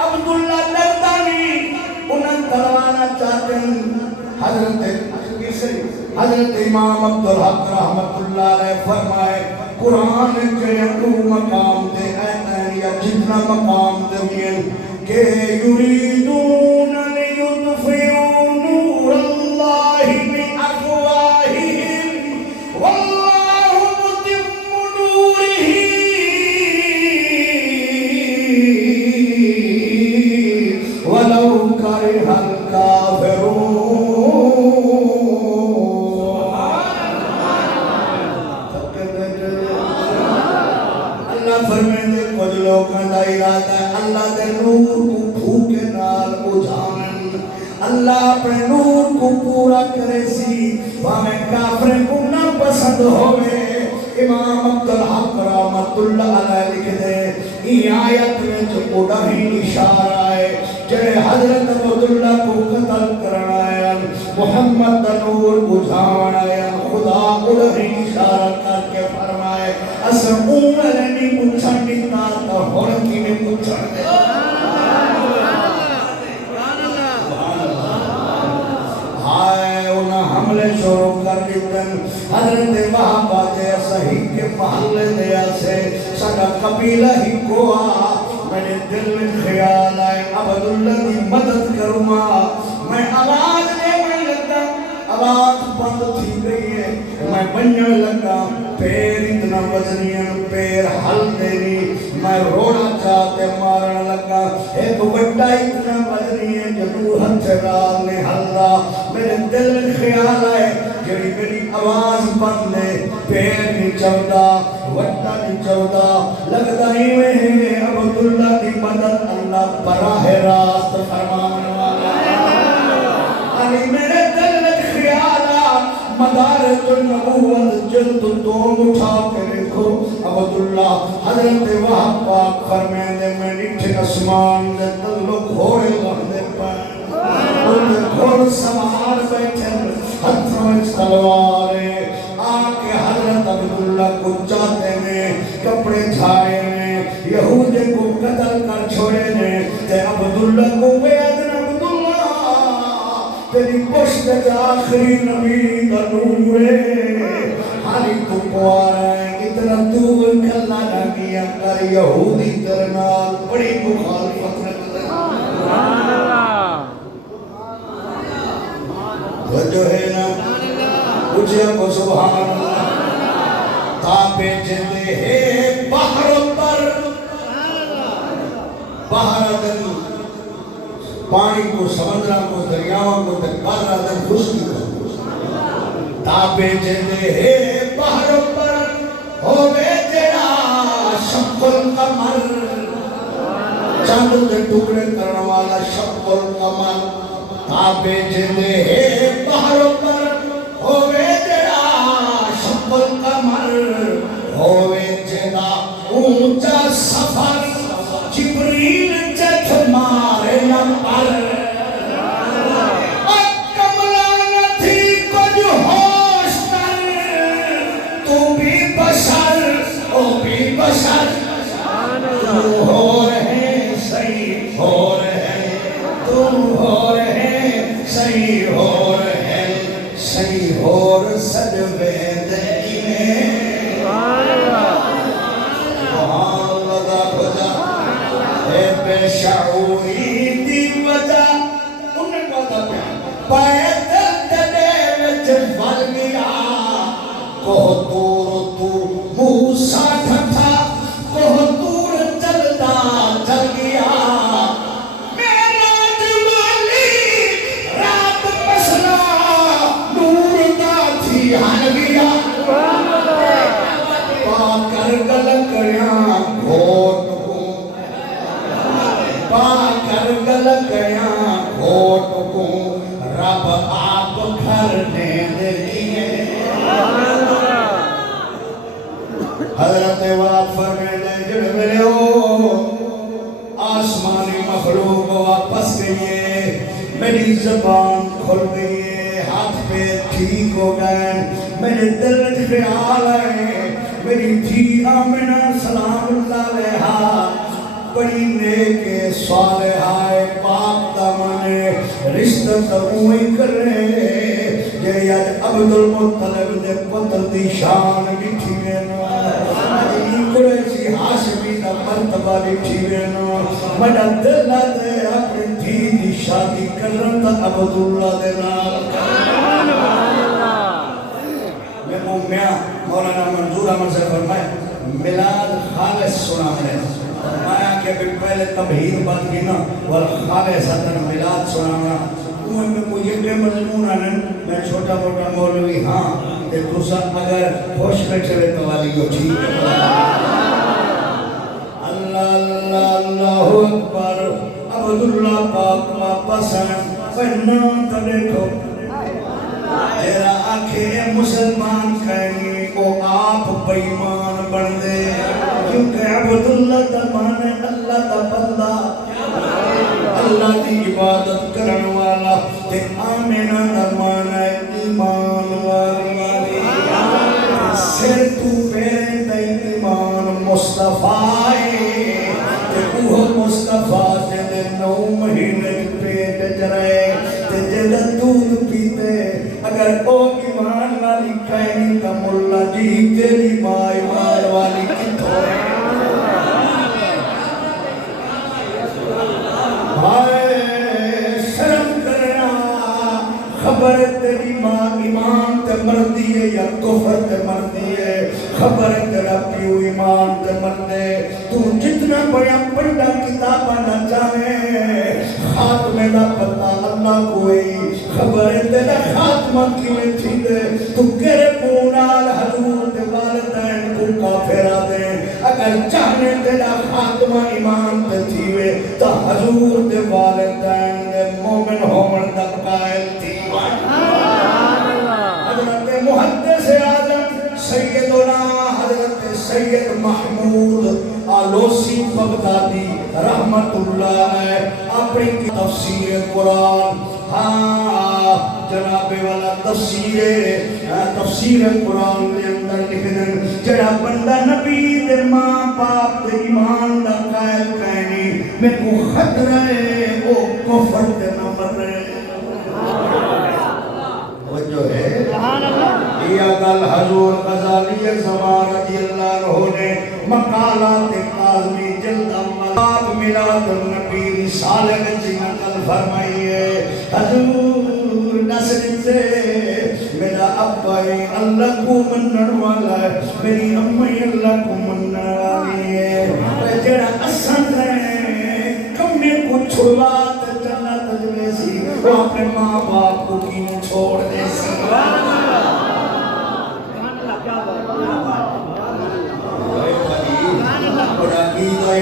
عبداللہ لردانی انہاں کروانا چاہتے ہیں. حضرت امام عبدالحق رحمت اللہ علیہ فرمائے قرآن کے اندو مقام دے ایتین یا جتنا مقام دے مین کہ یریدون لیطفئوا نور اللہ بافواہہم واللہ متم نورہ ولو کرہ الکافرون. اللہ فرمائے کچھ لوگوں کا ارادہ ہے اللہ دے نور کو پھوکے نال بجھاون. اللہ اپنے نور کو پورا کرے سی ہمیں کافر کو نہ پسند ہوئے. امام عبدالحق رحمت اللہ علیہ لکھ دے یہ آیت میں جو اڑاہی اشارہ ہے جڑے حضرت عبداللہ کو قتل کرنا ہے محمد نور بجھانا ہے خدا اڑاہی اشارہ کر کے فرمائے اسے عمر نہیں پوچھن دیتا تو ہورتی میں پوچھن دے. ہائے انہاں حملے شروع کر دیتن. حضرت وہابہ دے صحیح کے محلے دیا سے سگا قبیلہ ہی کوآ. میرے دل میں خیال آئے عبداللہ کی مدد کروں میں آواز دینے لگا آواز بند تھی گئی ہے میں بننے لگا پیر اتنا وزنی پیر حل دینی میں روڑا چاہتے مارنا لگا ایک بڑا اتنا وزنی ہے جدو ہتھ رال نے حلدہ. میرے دل میں خیال آئے جڑی میری آواز بند ہے پیر نہیں چودہ وٹا نہیں چودہ لگتا ہی میں عبداللہ دونوں اٹھا کے دیکھو عبداللہ حضرت وہب پاک فرمیندے میں نٹھے اسمان دے تلو گھوڑے بندے پائیں انہیں گھوڑ سوار بیٹھے ہتھوں اس تلوارے آکے حضرت عبداللہ کو چاہتے میں کپڑے جھائے میں یہودے کو قتل کر چھوڑے نے تے عبداللہ کو بیعدن عبداللہ تیری پشت جا آخری نبی دا نور ہے حالی تو پوارا ہے اتنا دور کھلا نبی اکر یہودی درنال بڑی مخالفت رکھتے ہیں سبحان اللہ جو ہے نا مجھے کو سبحان اللہ تابے جلے ہے بحر پر بحر دن پانی کو سمندرہ کو دریاؤں کو بحر دن خشکی کو تابے جلے ہے بحر پر ہوئے جڑا شق القمر چاند دے ٹکڑے کرنے والا شق القمر تابے جلے ہے بحر پر ہوئے جڑا شق القمر ہوئے جڑا اونچا سفر جبریل جت مارے نہ پر کملا نہ تھی کچھ ہوش کر تو بھی بشر او بھی بشر تو ہو رہے صحیح ہو رہے تم ہو رہے صحیح ہو رہے صحیح اور سجوے دلی میں سبحان اللہ دا بجا اے بے شعوری دی وجہ انہیں پتا پائے دل دلے وچ ول گیا کوہ دور تو موسیٰ ٹھٹھا کوہ دور چلدا چل گیا معراج والی رات مسلا نور دا تھی ہن گیا پاکر گلکڑیاں گھوٹ کو پاکر گلکڑیاں گھوٹ کو رب آپ گھر نے دیکھئے حضرت وہب فرمیندے جڑ ملے ہو آسمانی مخلوق واپس گئیے میری زبان کھل گئی ہاتھ پہ ٹھیک ہو گئے میرے دل میں خیال آئے میری تھی آمنہ سلام اللہ علیہا بڑی نیک صالحہ پاک دامن رشتہ تبوئی کر رہے یہ یاد عبدالمطلب دے پتر دی شان بٹھی وینو اجلی قریشی ہاشمی دا مرتبہ بٹھی وینو مڈا دل دے اپنی تھی دی شادی کرن دا عبداللہ دے نال میں میاں مولانا منظور احمد سے فرمائے ملاد خالص سنا ہے فرمایا کہ پہلے تبہید بات کی نا والخالص اتن ملاد سنا اوہ میں کوئی یہ مضمون آنے میں چھوٹا موٹا مولوی ہاں کہ دوسرا اگر خوش میں چلے تو والی کو ٹھیک ہے اللہ اللہ اللہ اکبر عبداللہ پاک واپس ہیں پہنام تو دیکھو تیرا آنکھیں مسلمان کہیں کو آپ بیمان بن دے کیونکہ عبداللہ تمانے اللہ تا بندہ اللہ کی عبادت کرن والا تے آمینہ تمانے ایمان والی سر تو پیرے تے ایمان مصطفیٰ تے وہ مصطفیٰ تے 9 مہینے پیٹ جرائے تے جدہ دودھ پیتے اگر او ایمان والی کہیں کا ملا جی تیری ماں ایمان والی کتھو ہے شرم کرنا خبر تیری ماں ایمان تے مردی ہے یا کفر تے مردی ہے خبر تیرا پیو ایمان تے مردے تو جتنا بڑا پڑھا کتابہ نہ چاہے خاتمے دا پتہ اللہ کوئی خبر تیرا خاتمہ کی میں تھی دے تو کرے پونال حضور دے والدین کو کافرہ دے اگر چاہنے تیرا خاتمہ ایمان تے تھیوے تو حضور دے والدین دے مومن ہومن دا قائل تھی حضرت محدث اعظم سید رحمت اللہ علیہ اپنی تفسیر قرآن جناب والا تفسیر قرآن دے اندر لکھدن جڑا بندہ نبی دے ماں باپ دے ایمان دا قائل کہنی میں کو خطرہ ہے او کفر دے نہ مرے توجہ ہے یہ گل حضور غزالی زمان رضی اللہ عنہ نے مقالات کاظمی جلد امال میلاد النبی رسالہ کی نقل فرمائی ہے حضور نسل سے میرا ابا اللہ کو منن والا ہے میری امی اللہ کو منن والی ہے جڑا اصل ہے کمے کو چھڑوا تے جنت میں سی وہ اپنے ماں باپ کو کیوں چھوڑ دے سی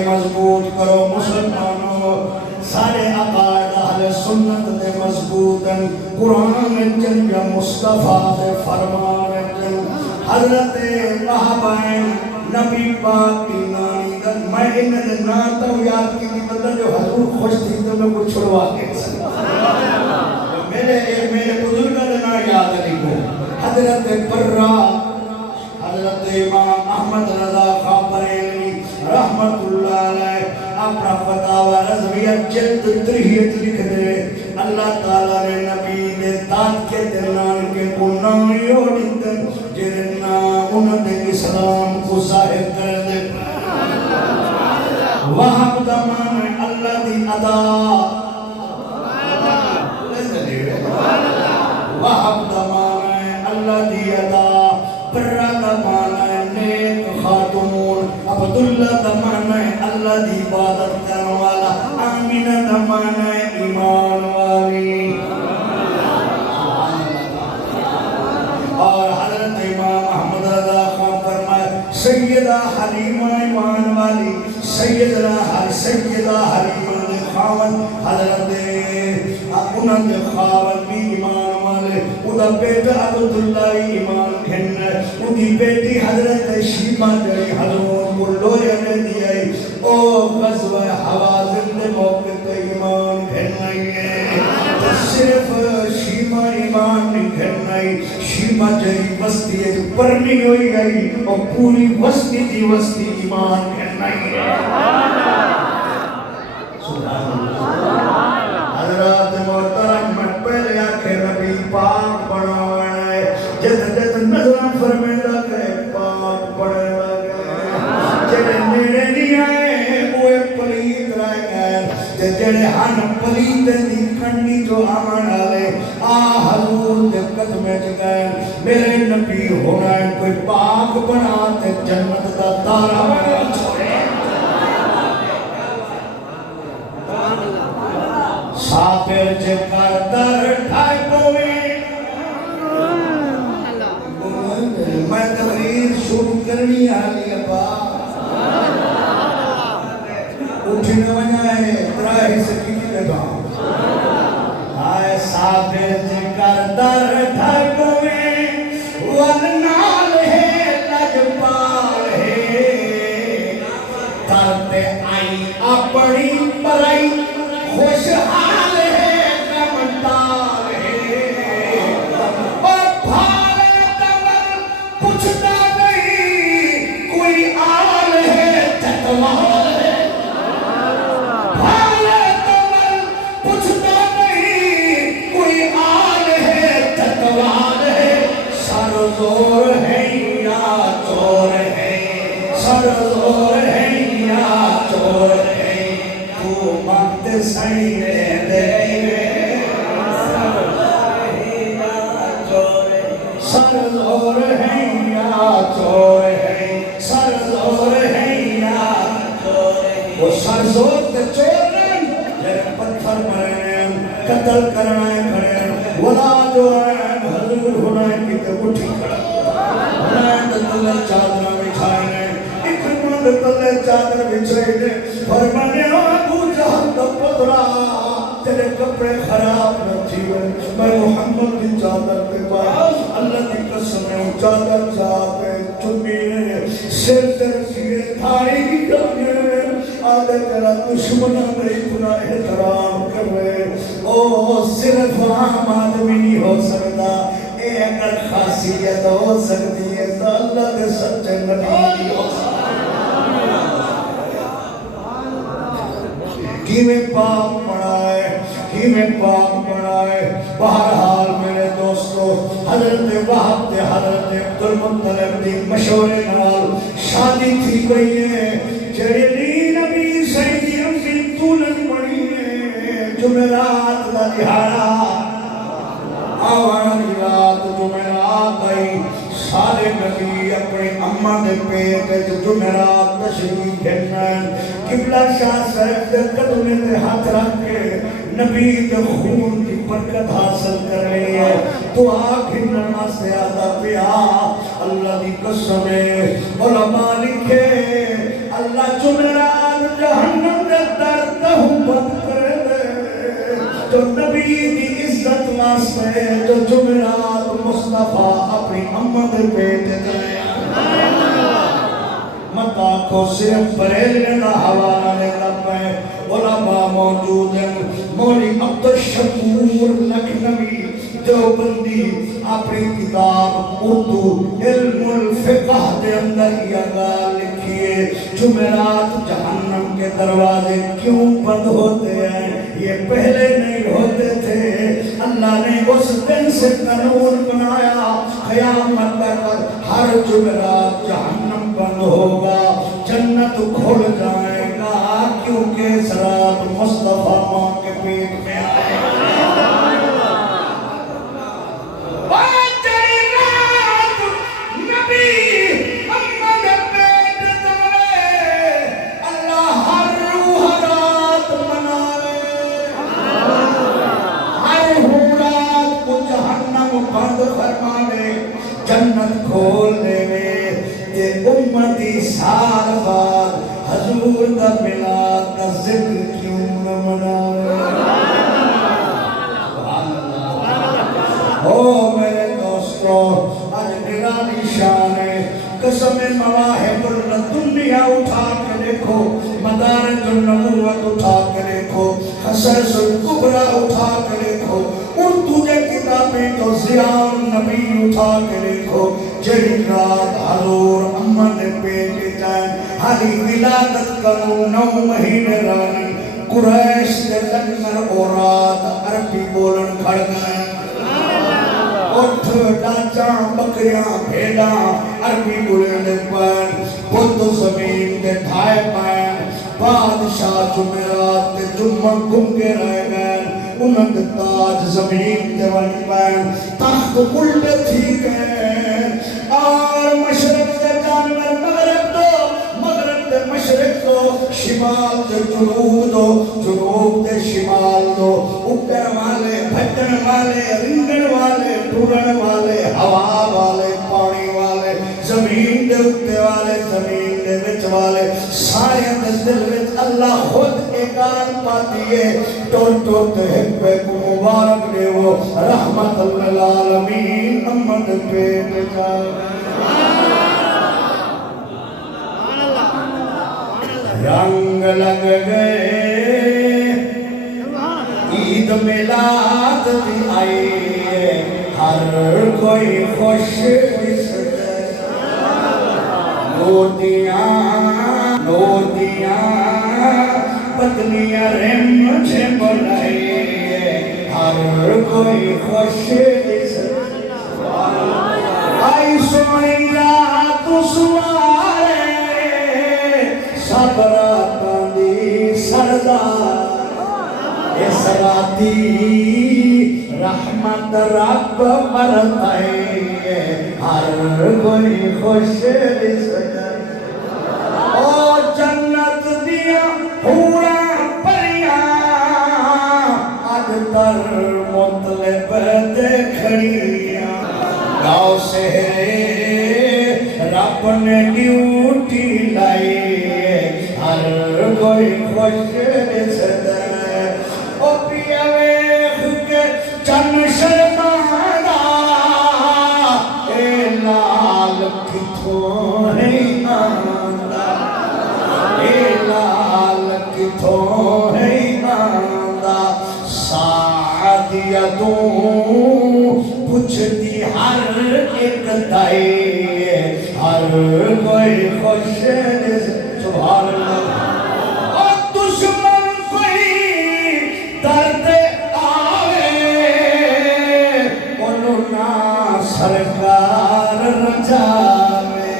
مضبوط کرو مسلمانوں سارے عقائد اہل سنت دے مضبوطن قرآن جن یا مصطفیٰ دے فرمان جن حضرت صحابین نبی پاک کی نانی دن میں انہیں دے ناتا ہوں یاد کی بدل جو حضور خوش تھی تو میں کچھ چھڑوا کے میرے بزرگ دے نا یاد علی کو حضرت برہ حضرت امام احمد رضا خان بریلوی رحمت اللہ علیہ اپنا فتاوہ رضویہ جلد 3 لکھ دے اللہ تعالیٰ نے نبی نے داد کے دلان کے گناہی اوڑیتن جرنا انہوں نے اسلام کو ظاہر کر دے وہاں دمان اللہ دی ادا وہاں دمان اللہ دی ادا برہ دمانہ نیک خاتمون عبداللہ دمانہ اللہ دی عبادت کرنے والا آمینہ دمانہ ایمان والی اور حضرت امام احمد رضا خان فرمائے سیدہ حلیمہ ایمان والی سیدہ حلیمہ خاون حضرت انہوں نے خاون بھی ایمان والے ادا بیٹا عبداللہ ایمان کھننا ادھی بیٹی حضرت شیمہ جائی حضور کو لویا نے دیائی او غزوہ حوازن نے موقع تو ایمان کھننا ہے صرف شیمہ ایمان نہیں کھننا ہے شیمہ جائی وسطی ہے پرنی ہوئی گئی اور پوری وسطی دی وسطی ایمان کھننا ہے سبحان اللہ حضرات محترم میں پہلے آنکھیں نبی پاک بناوانا ہے جد نظران فرمے لگے پاک بڑھے لگے جد میرے نہیں آئے وہ پلیت رہ گئے جد ہن پلیت دی کنڈی جو آمان آلے حضور دقت میں چکائے میرے نبی ہونا ہے کوئی پاک بناتے جنت دا دارہ بنا چھوڑے ساپر چکر در ٹھائی پویں میں تقریر شروع کرنی آلی ابا اٹھنے وجہ ہے تراہی سے کیوں لگا آئے ساپر چکر در ٹھائی پویں ورنال ہے لجپال ہے کرتے آئی اپنی پرائی خوشحال ہے کمندار ہے اور بھالے تمر پوچھتا نہیں کوئی آل ہے تکوال ہے بھالے تمر پوچھتا نہیں کوئی آل ہے تکوال ہے سر زور ہے یا چور ہے سر زور ہے یا چور ہے تو مانتے سائنے دے سر زور ہے یا چور ہے سر زور ہے یا چور ہے وہ سر زور تے چور نہیں جب پتھر مرنے قتل کرنے کھڑے ولا جو ہے حضور ہونا ہے کہ تے اٹھی کھڑا ہونا ہے تے تلے چادر بچھائے اکرمان تلے چادر بچھائے فرمانے ابو جہل دا پترا تیرے کپڑے خراب نہ تھیوے میں محمد کی چادر پہ پایا اللہ کی قسم ہے چادر چاہتے چمی نے سر تر کیے تھائی کی کمیے بعد تیرا دشمن اتنا احترام کرے او صرف عام آدمی نہیں ہو سکتا اے اگر خاصیت ہو سکتی ہے تو اللہ دے سچے نبی نہیں ہو سکتا میں پاک بنائے بہرحال میرے دوستو حضرت وہب تے حضرت عبدالمطلب دی مشورے نال شادی تھی گئی ہے جڑی نبی سیدی امزی دولت بڑی ہے جمعرات دا دہاڑا آوان دی رات جمعرات آئی سارے نبی اپنے اماں دے پیٹ جمعرات تشریف بھیجن قبلہ شاہ صاحب دے قدمے تے ہاتھ رکھ کے نبی دے خون کی برکت حاصل کر رہی ہے دعا گھنن واسطے آدھا پیا اللہ دی قسم ہے علماء لکھے اللہ جمعرات جہنم دے در تہمت کر دے جو نبی دی عزت واسطے جو جمعرات مصطفیٰ اپنی اماں دے پیٹ دے متا کو صرف بریلویں دا حوالہ لینا پہ علماء موجود ہیں مولی عبدالشکور لکھنوی دیوبندی اپنی کتاب اردو علم الفقہ دے اندر یہ گال لکھیے جمعرات جہنم کے دروازے کیوں بند ہوتے ہیں یہ پہلے نہیں ہوتے تھے اللہ نے اس دن سے قانون بنایا قیامت تک ہر جمعرات جہنم بند ہوگا جنت کھل جائے گا کیونکہ صراط مصطفیٰ ماں کے پیٹ میں آئے جنت کھول دے تے امتی سال بعد حضور دا ملاد دا ذکر کیوں نہ مناوے او میرے دوستو آج نرالی شان ہے قسم مواہب الدنیا اٹھا کے دیکھو مدارج النبوت اٹھا کے دیکھو خصائص الکبریٰ اٹھا کے دیکھو اردو کے کتابیں تو ضیاء النبی اٹھا کے دیکھو جڑی رات حضور اماں نے پیٹ جائیں حالی ولادت کرو 9 مہینے رانی قریش دے لنگر اور رات عربی بولن کھڑ گئے اٹھ ڈانچاں بکریاں بھیڑاں عربی بولنے پر بھت زمین دے ڈھائے پائیں بادشاہ جمعرات دے جمعہ گم کے رہ گئے انہوں نے تاج زمین دے ون پائیں تخت الٹے تھی گئے اور مشرق دے جانور مغرب دے مشرق دو شمال دے جنوب دے شمال دو اکر والے بھجن والے رنگن والے ٹورن والے ہوا والے پانی والے زمین دے اکتے والے زمین دے وچ والے سارے دے دل وچ اللہ خود ایکان پاتی ہے ٹوٹ حبے کو مبارک دے وہ رحمت للعالمین امد پیٹ جائے رنگ لگ گئے عید میلاد بھی آئی ہر کوئی خوش نوردیاں پتلیاں رم سے بنائے ہر کوئی خوش آئی سوئی رات سوارے سبراتاں دی سردار اس راتی رحمت رب برتائے ہر کوئی خوش اور جنت دیا پورا پریاں آج تر مطلب دیکھڑیاں گاؤں سے رب نے ڈیوٹی لائی ہر کوئی خوش رسد او پیا ویخ کے چن شرمانا اے لال کتھوں ہے آندا اے لال تو پوچھتی ہر ایک دائی ہر کوئی خوش سبحان اللہ اور دشمن کوئی درد آوے انہوں نا سرکار رجاوے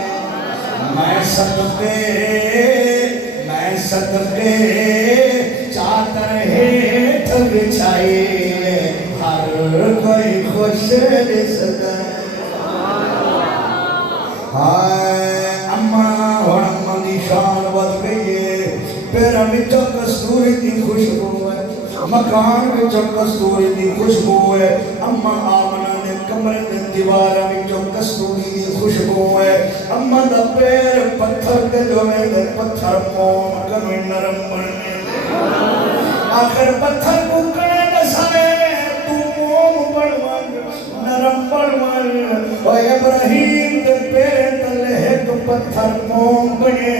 میں صدقے چادر ہیٹھ بچھائیے ہر کوئی خوش رسدے ہائے اماں اور اماں دی شان بد گئی ہے پیرا وچوں کستوری دی خوشبو ہے مکان وچوں کستوری دی خوشبو ہے اماں آمنہ دے کمرے دے دیوارہ وچوں کستوری دی خوشبو ہے اماں دا پیر پتھر دے دوے دے پتھر موم کنوی نرم بڑھنے آخر پتھر کو کڑے نسائے تو موم بڑھوان نرم بڑھوان اور ابراہیم دے پیر تلے ایک پتھر موم بنے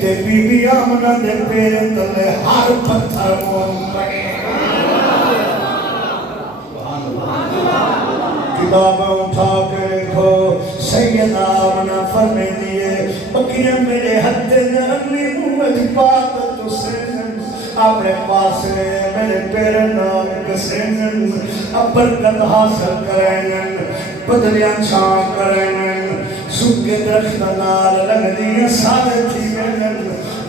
تے بی بی آمنہ دے پیر تلے ہر پتھر موم بنے کتابیں اٹھا کے لکھو سیدہ آمنہ فرمے دیئے بکیاں میرے حد نرمی مومد پاک تو سینن اپنے پاس میرے پیر نام کسینن برکت حاصل کرینن بدلیاں چھان کرینن سکے درخت نال لگ دیا سارے تھی وینن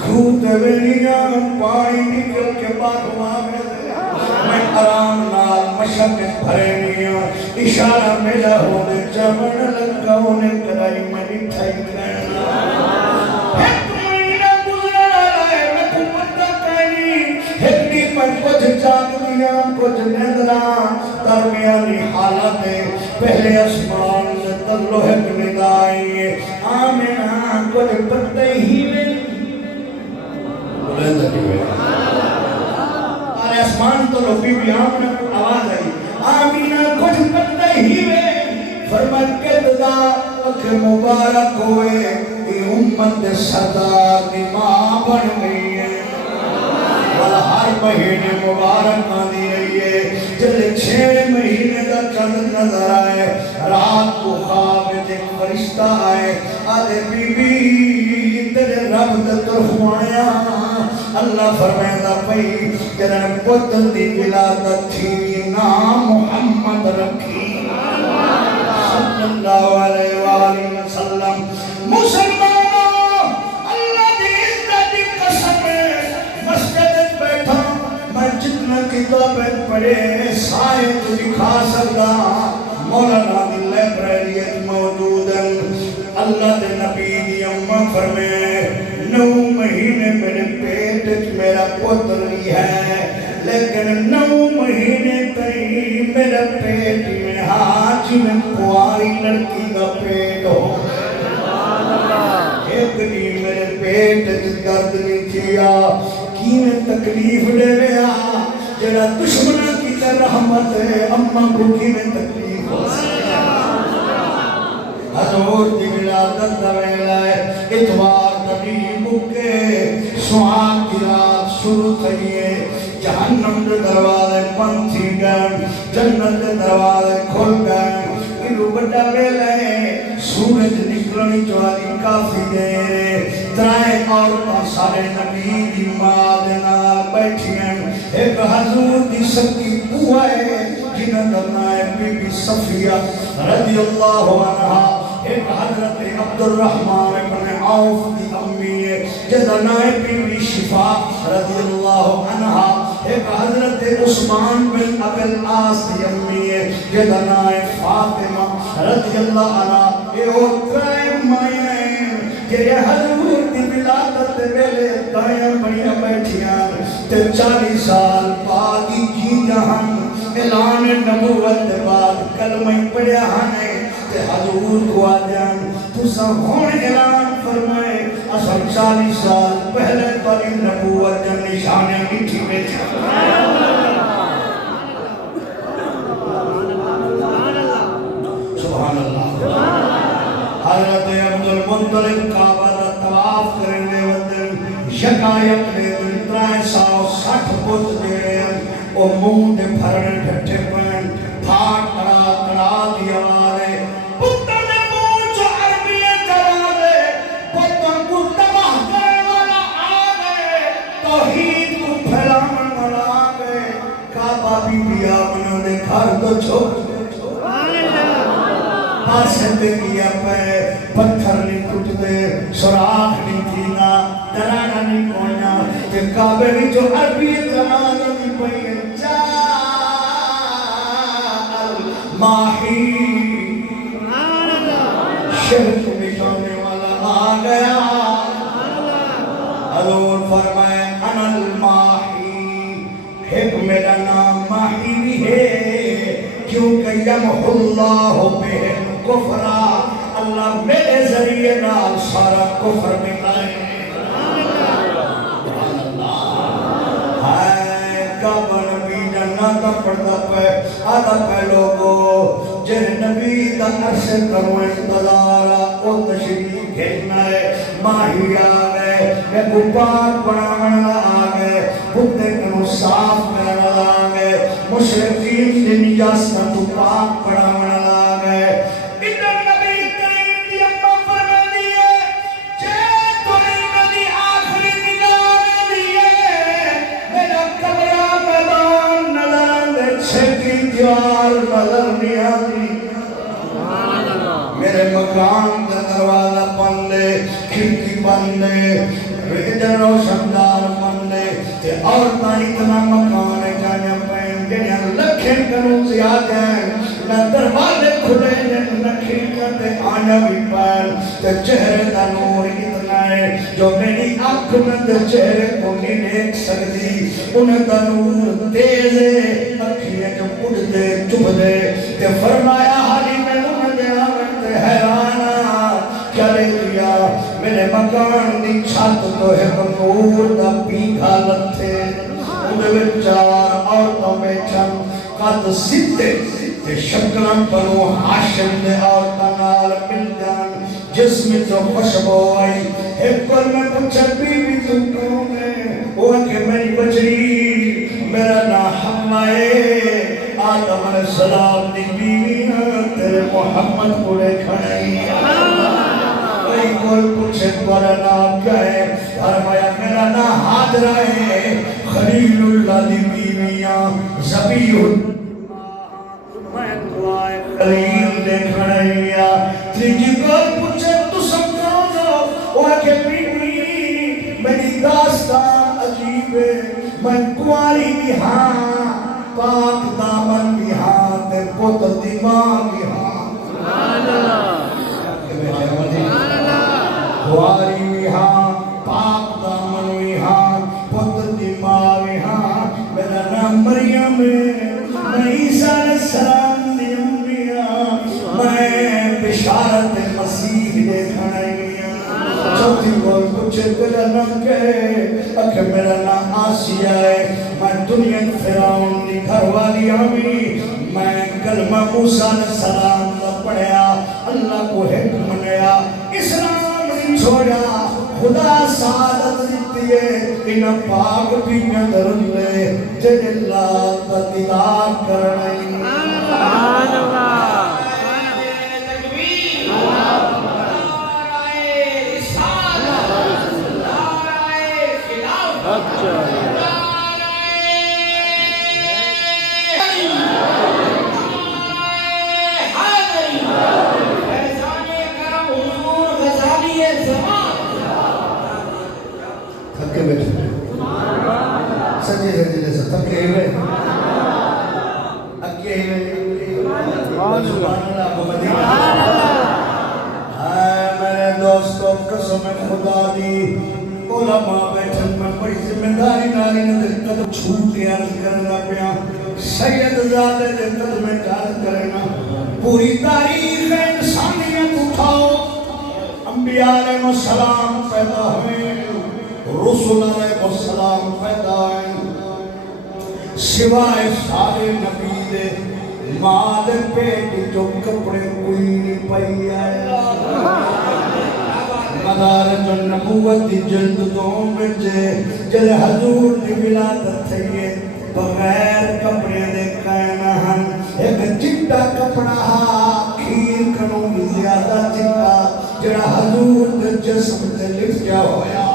کھوت وینیاں پانی نکل کے باغ آگے میں آرام نال مشقت بھرینیاں اشارہ ملا ہونے جمن لگا ہونے کرائی میں نٹھائی کرنا ایک مہینہ گزرا رہے میں کو پتہ کہنی ہیکنی پر کچھ جاگیاں کچھ ندران درمیانی حالتیں پہلے اسمان سے تلو ایک ندائی آمینہ کچھ پتہ ہی میں بلندہ کی ہوئے آرے اسمان تو لو بی بی آمینہ آواز آئی آمینہ کچھ پتہ ہی میں فرمت کے ددا اکھ مبارک ہوئے یہ امت سردار دی ماں بن گئی ہے والا ہر مہینے مبارک آنی رہی ہے جلے 6 مہینے دا چند نظر آئے رات کو خواب ایک فرشتہ آئے آدھے بی بی تیرے رب دے طرف آیا اللہ فرمائدہ پئی جنہاں پتر دی ولادت تھی نام محمد رکھی صلی اللہ علیہ وآلہ وسلم مسلمانوں اللہ دی عزت دی قسم مسجد بیٹھا میں جتنا کتابیں پڑھے سائے تو دکھا سکتا مولانا دی لائبریریت موجودن اللہ دے نبی دی امہ فرمے 9 مہینے میرے پیٹ میرا پتر لی ہے لیکن 9 مہینے تئی میرا پیٹ میں آج میں کواری لڑکی کا پیٹ ہو ایک دن میرے پیٹ درد نہیں کیا کی میں تکلیف دے رہا جڑا دشمنہ کی رحمت ہے اماں کو کی میں تکلیف ہو حضور دی ولادت دا ویلا ہے اتوار نبی مکے سوان کی رات شروع تھئیے جہنم دے دروازے بند تھی گئے جنت دے دروازے کھل گئے انہوں بڑا ویلا ہے سورج نکلنی چواری کافی دیر ترائے عورتاں سارے نبی دی ماں دے نال بیٹھی ہیں ایک حضور دی سکی بوا ہے جنہاں دا نام بی بی صفیہ رضی اللہ عنہ ایک حضرت عبد الرحمن ابن عوف دی امی ہے جدا نام بی بی شفا رضی اللہ عنہ ایک حضرت عثمان بن ابی العاص دی امی ہے جدا نام فاطمہ رضی اللہ عنہ اے او ترائے مائیں کہ حضور دی ولادت ویلے دائیں بڑیاں بیٹھیاں تے 40 سال بعد جی جہاں اعلان نبوت بعد کلمہ پڑھیا ہنے تے حضور کو آدم تسا ہون اعلان فرمائے اصل 40 سال پہلے پری نبوت جن نشانے مٹھی بیٹھا سبحان اللہ حضرت عبد المطلب کعبہ دا طواف کرنے ودن شکایت دے دن 360 پت دے او منہ دے بھرنے ڈھٹے پین پھاٹ کڑا دی آوارے پتر نے منہ جو عربی چلا دے پتر کو تباہ کرنے والا آگئے توحید کو پھیلانے والا آگئے کعبہ بی بی آمنوں نے گھر تو چھوڑ آسندے کیا پہ پتھر نہیں ٹوٹ دے سراخ نہیں تھینا درانا نہیں کوئنا تے کعبے بھی جو عربی زمان نہیں پئی جا الماہی شرک مٹانے والا آ گیا حضور فرمائے انا الماہی ایک میرا نام ماہی بھی ہے کیونکہ یمحو اللہ بہ کفرا اللہ میرے ذریعے نال سارا کفر مٹائے کعبہ نبی جنہ پڑھتا پہ آدھا پہ لوگو جن نبی دا عرص کرو انتظارا او تشریف کھیلنا ہے ماہی آگئے میں گپاک بنانا آگئے بھتے کنو صاف کرنا آگئے مشرقین دی نجاستہ تو پاک بنانا آگئے ادھر نبی کریم دی امہ فرما دیئے جے تو نبی آخری نگاہ دیئے میرا کمرہ میدان نظر اندے چھتی دیوار نظر نہیں آتی میرے مکان کا دروازہ بندے کھڑکی بندے ادھر روشندار بندے تے عورتاں اتنا مکان جانے پہن جنیا لکھیں کروں زیادہ ہیں نہ دروازے کھلے نہ کھڑکاں تے آنا بھی پہن تے چہرے دا نور اتنا ہے جو میری آنکھ میں تے چہرے کو نہیں دیکھ سکتی انہیں دا نور تیز ہے اکھیاں جو اڑ دے چپ دے تے فرمایا حالی میں انہیں دے آمد حیرانہ کیا لے دیا میرے مکان دی چھت تو ہے نور دا پیگھا لتھے انہیں چار عورتوں میں چھن قد ستے تے شکلم بنو حاشم دے عورتاں نال مل جان جس میں تو خوشبو آئی ایک پر میں پوچھا بی بی تم کون ہے وہ کہ میری بچری میرا نام حمائے آدم علیہ السلام دی بیویاں تیرے محمد پورے کھڑائی کوئی پوچھے تمہارا نام کیا ہے فرمایا میرا نام حاضرہ ہے خلیل اللہ دی بیویاں زبیح میں دعائے خلیل دے کھڑایا تیجی کوئی پوچھے تو سمجھو جو وہ کہ بیوی میری داستان عجیب ہے میں کواری بھی ہاں پاک دامن بھی ہاں تے پتر دی ماں بھی ہاں سبحان اللہ کواری بھی ہاں پاک دامن بھی ہاں پتر دی ماں بھی ہاں میرا نام مریم ہے میں عیسیٰ علیہ السلام دی انبیاء میں بشارت مسیح دیکھنا گیا چوتھی بول پوچھے تیرا نام کہے اکھے میرا نام آسیہ ہے میں دنیا فرعون دی گھر والی آمی میں کلمہ موسیٰ علیہ السلام کا پڑھیا اللہ کو حکم منیا اسلام نہیں چھوڑیا خدا سعادت دیتی ہے انہا پاک بھی اندر لے جن اللہ کا دیدار کرنے سبحان اللہ تھکے بیٹھے سجے سجے جیسا تھکے ہوئے اکے ہوئے سبحان اللہ کو مدینہ میرے دوستوں قسم خدا دی علماء بیٹھن میں بڑی ذمہ داری ناری نظر قدم چھوٹ کے عرض کرنا پیا سید زادے دے قدم عرض کرنا پوری تاریخ انسانیت اٹھاؤ انبیاء علیہ السلام پیدا ہوئے رسول علیہ السلام پیدا ہوئے سوائے سارے نبی دے ماں دے پیٹ جو کپڑے کوئی نہیں پئی ہے مدارج النبوت دی جلد دوم بچے جل حضور دی ولادت تھئیے بغیر کپڑے دے کائنا ہن ایک چٹا کپڑا کھیر کنوں بھی زیادہ چٹا جڑا حضور دے جسم سے لپٹا ہویا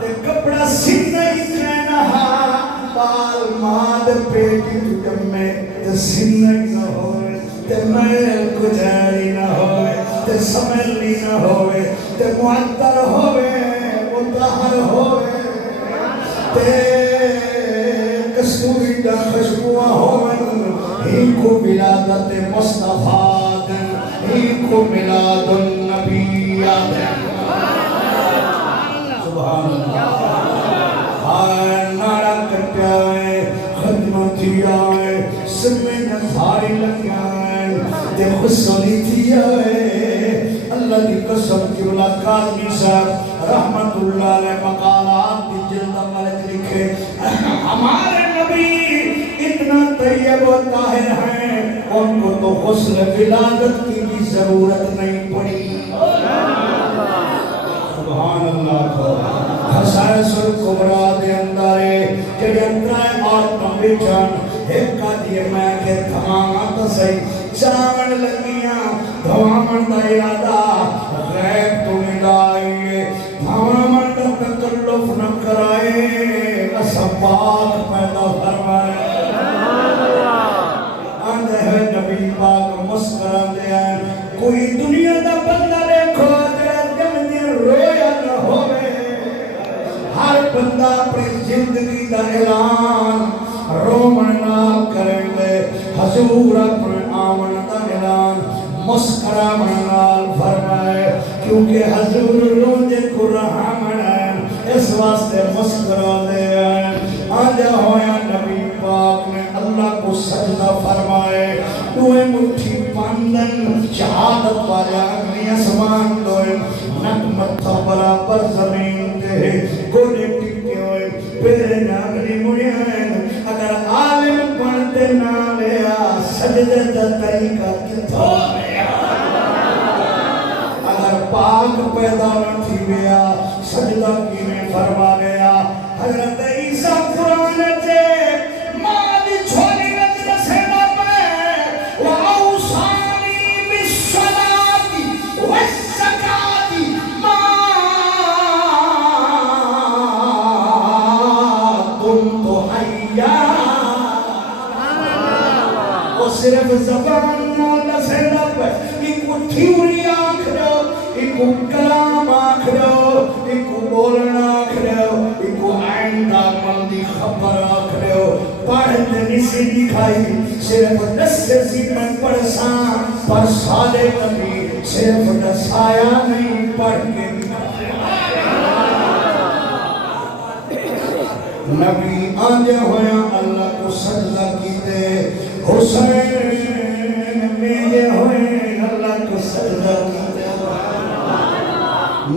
تے کپڑا سینہ ہی کائنا بال ماد پیٹی تو جمے تے سینہ ہی نہ ہوئے تے میل گجاری نہ ہوئے تے سمیلی نہ ہوئے تے معطر ہوئے مطہر ہوئے تے کستوری دا خوشبو ہوئے ہی کو ولادت مصطفیٰ دن ہی کو میلاد النبی دن سبحان اللہ آئے نارا کٹیا ہے خدمت تھیا ہے سمیں نظاری لگیا ہے تے خسولی تھیا ہے اللہ دی قسم کی ملاقات میں صاحب رحمت اللہ علیہ مقالات دی جلد ملک لکھے ہمارے نبی اتنا طیب و طاہر ہیں ان کو تو غسل ولادت کی بھی ضرورت نہیں پڑی سبحان اللہ کو خصائص القبرہ دے اندارے جڑے اندرائے اور تنبیچان ایک کا دیئے میں کہ تمام تصحیح چاون لگیاں دھوامن دا ارادہ غیب تو ملائیے دھوامن دا تکلف نہ کرائے اسباق پیدا فرمائے آندھے ہے نبی پاک مسکرہ دے آئے کوئی دنیا دا بندہ دیکھو جڑا جن دن رویا نہ ہوئے ہر بندہ اپنی زندگی دا اعلان رومن نال کریں دے حضور اپنے آمن دا اعلان مسکرہ منال فرمائے کیونکہ حضور روندے کو رحمن ہے اس واسطے مسکرہ دے آئے آجا ہویا نبی پاک نے اللہ کو سجدہ فرمائے دوئے مٹھی پاندن شہادت والے اگلی اسمان دوئے نکمت برابر زمین دے گوڑے ٹکے ہوئے پیرے ناگلی مڑیاں اگر عالم پڑھتے نہ لیا سجدے دا طریقہ کتھا لیا اگر پاک پیدا نہ تھی لیا سجدہ کی میں فرما لیا حضرت عیسیٰ قرآن جے مالی چھوڑی رجل سیدہ پہ وَأَوْصَانِي بِالصَّلَاةِ وَالزَّكَاةِ مَا دُمْتُ حَيًّا وہ صرف زبان مولا سیدہ پہ ایک تھیوری آنکھ دو ایک کلام آنکھ دو ایک بولنا آنکھ دو ایک آئندہ مندی خبر آنکھ دو پڑھتے نسی دکھائی صرف دستے زیمن پڑھسان پر سالے نبی صرف دسایا نہیں پڑھ کے نبی آنجے ہویا اللہ کو سجدہ کیتے حسین میجے ہوئے اللہ کو سجدہ کیتے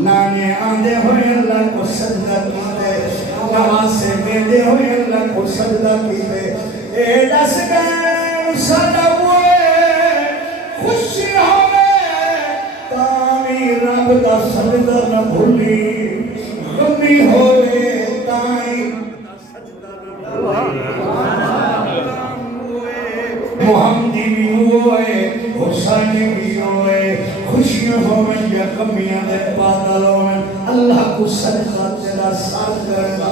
نانے آندے ہوئے اللہ کو سجدہ کیتے نواسے میجے ہوئے اللہ کو سجدہ کیتے اے دس گئے سجدہ ہوئے خوشی ہوئے تامی رب دا سجدہ نہ بھولی غمی ہوئے تائی محمدی بھی ہوئے حسینی بھی ہوئے خوشیاں ہوئے یا کمیاں دے بادل ہوئے اللہ کو صدقہ تیرا ساتھ کرنا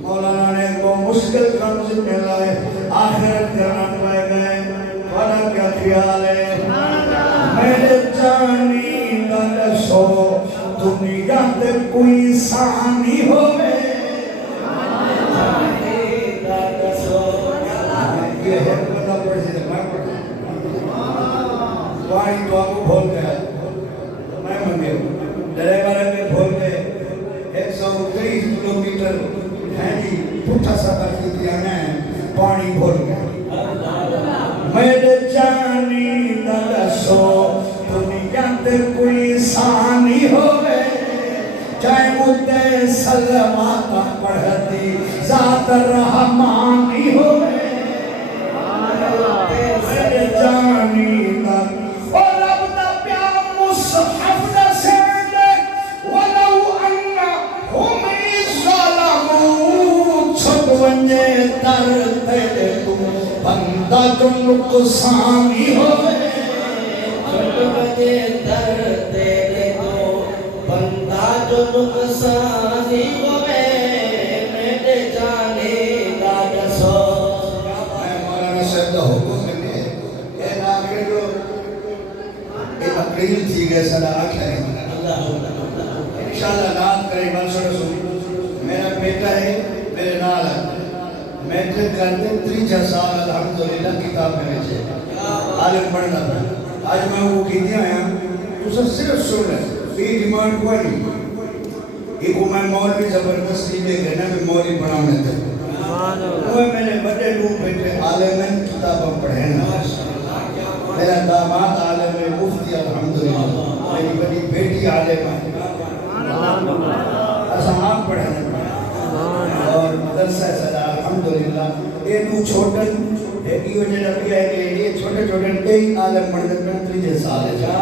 مولانا نے کو مشکل کام سے ملائے آخرت کرنا پائے گئے بڑا کیا خیال ہے میرے جانی دا سو دنیا تے کوئی ثانی ہوئے یہ ہے پتہ پڑھ سے میں پڑھتا وائن تو آپ کو بھول گیا میں منگے ڈرے بارے میں بھول گئے 123 کلومیٹر ہے جی پٹھا سفر کی دیا میں پانی بھول گیا میرے جانی دلسو دنیا تے کوئی ثانی ہوئے چاہے مدے سلماتا پڑھتی ذات الرحمانی ہوئے میرے جانی دل اور اب دا پیار مصحف دا سیدے ولو انہم نقصانی ہوئے بندے در تیرے تو بندہ جو نقصانی ہوئے میرے جانے دا دسو میں مولانا صاحب کا حکم کرنے اے ناکر جو اے اپریل تھی گئے صدا آکھا ہے انشاءاللہ نام کرے منصور رسول میرا بیٹا ہے میرے نال ہے میٹرک کرتے 3 سال الحمدللہ کتاب میں ویچے عالم پڑھنا پڑھا آج میں وہ کی دیا ہے تو سب صرف سن ہے یہ ڈیمانڈ ہوا نہیں ایک میں مولوی زبردستی لے گئے نا میں مولوی بنانے تھے وہ میں نے بڑے لوگ بیٹھے عالمین کتابیں پڑھے نا میرا داماد عالم ہے مفتی الحمدللہ میری بڑی بیٹی عالم ہے اسہام پڑھنے اور مدرسہ صدا الحمدللہ یہ تو چھوٹن ایک یہ وجہ نبی ہے کہ یہ چھوٹے چھوٹے کئی عالم پڑھنے میں 3 سال ہے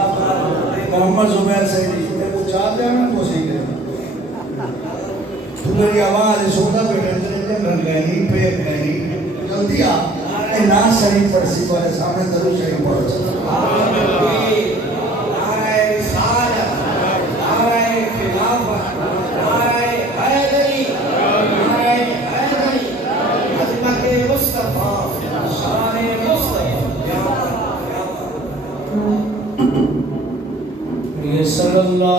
محمد زبیر سیدی میں وہ چاہتے ہیں نا کو صحیح ہے تو میری آواز سوٹا بیٹھے تھے رنگ گہنی پہ گہنی جلدی آ اے نا شریف پرسی والے سامنے درو شریف پڑھو چلو صلی اللہ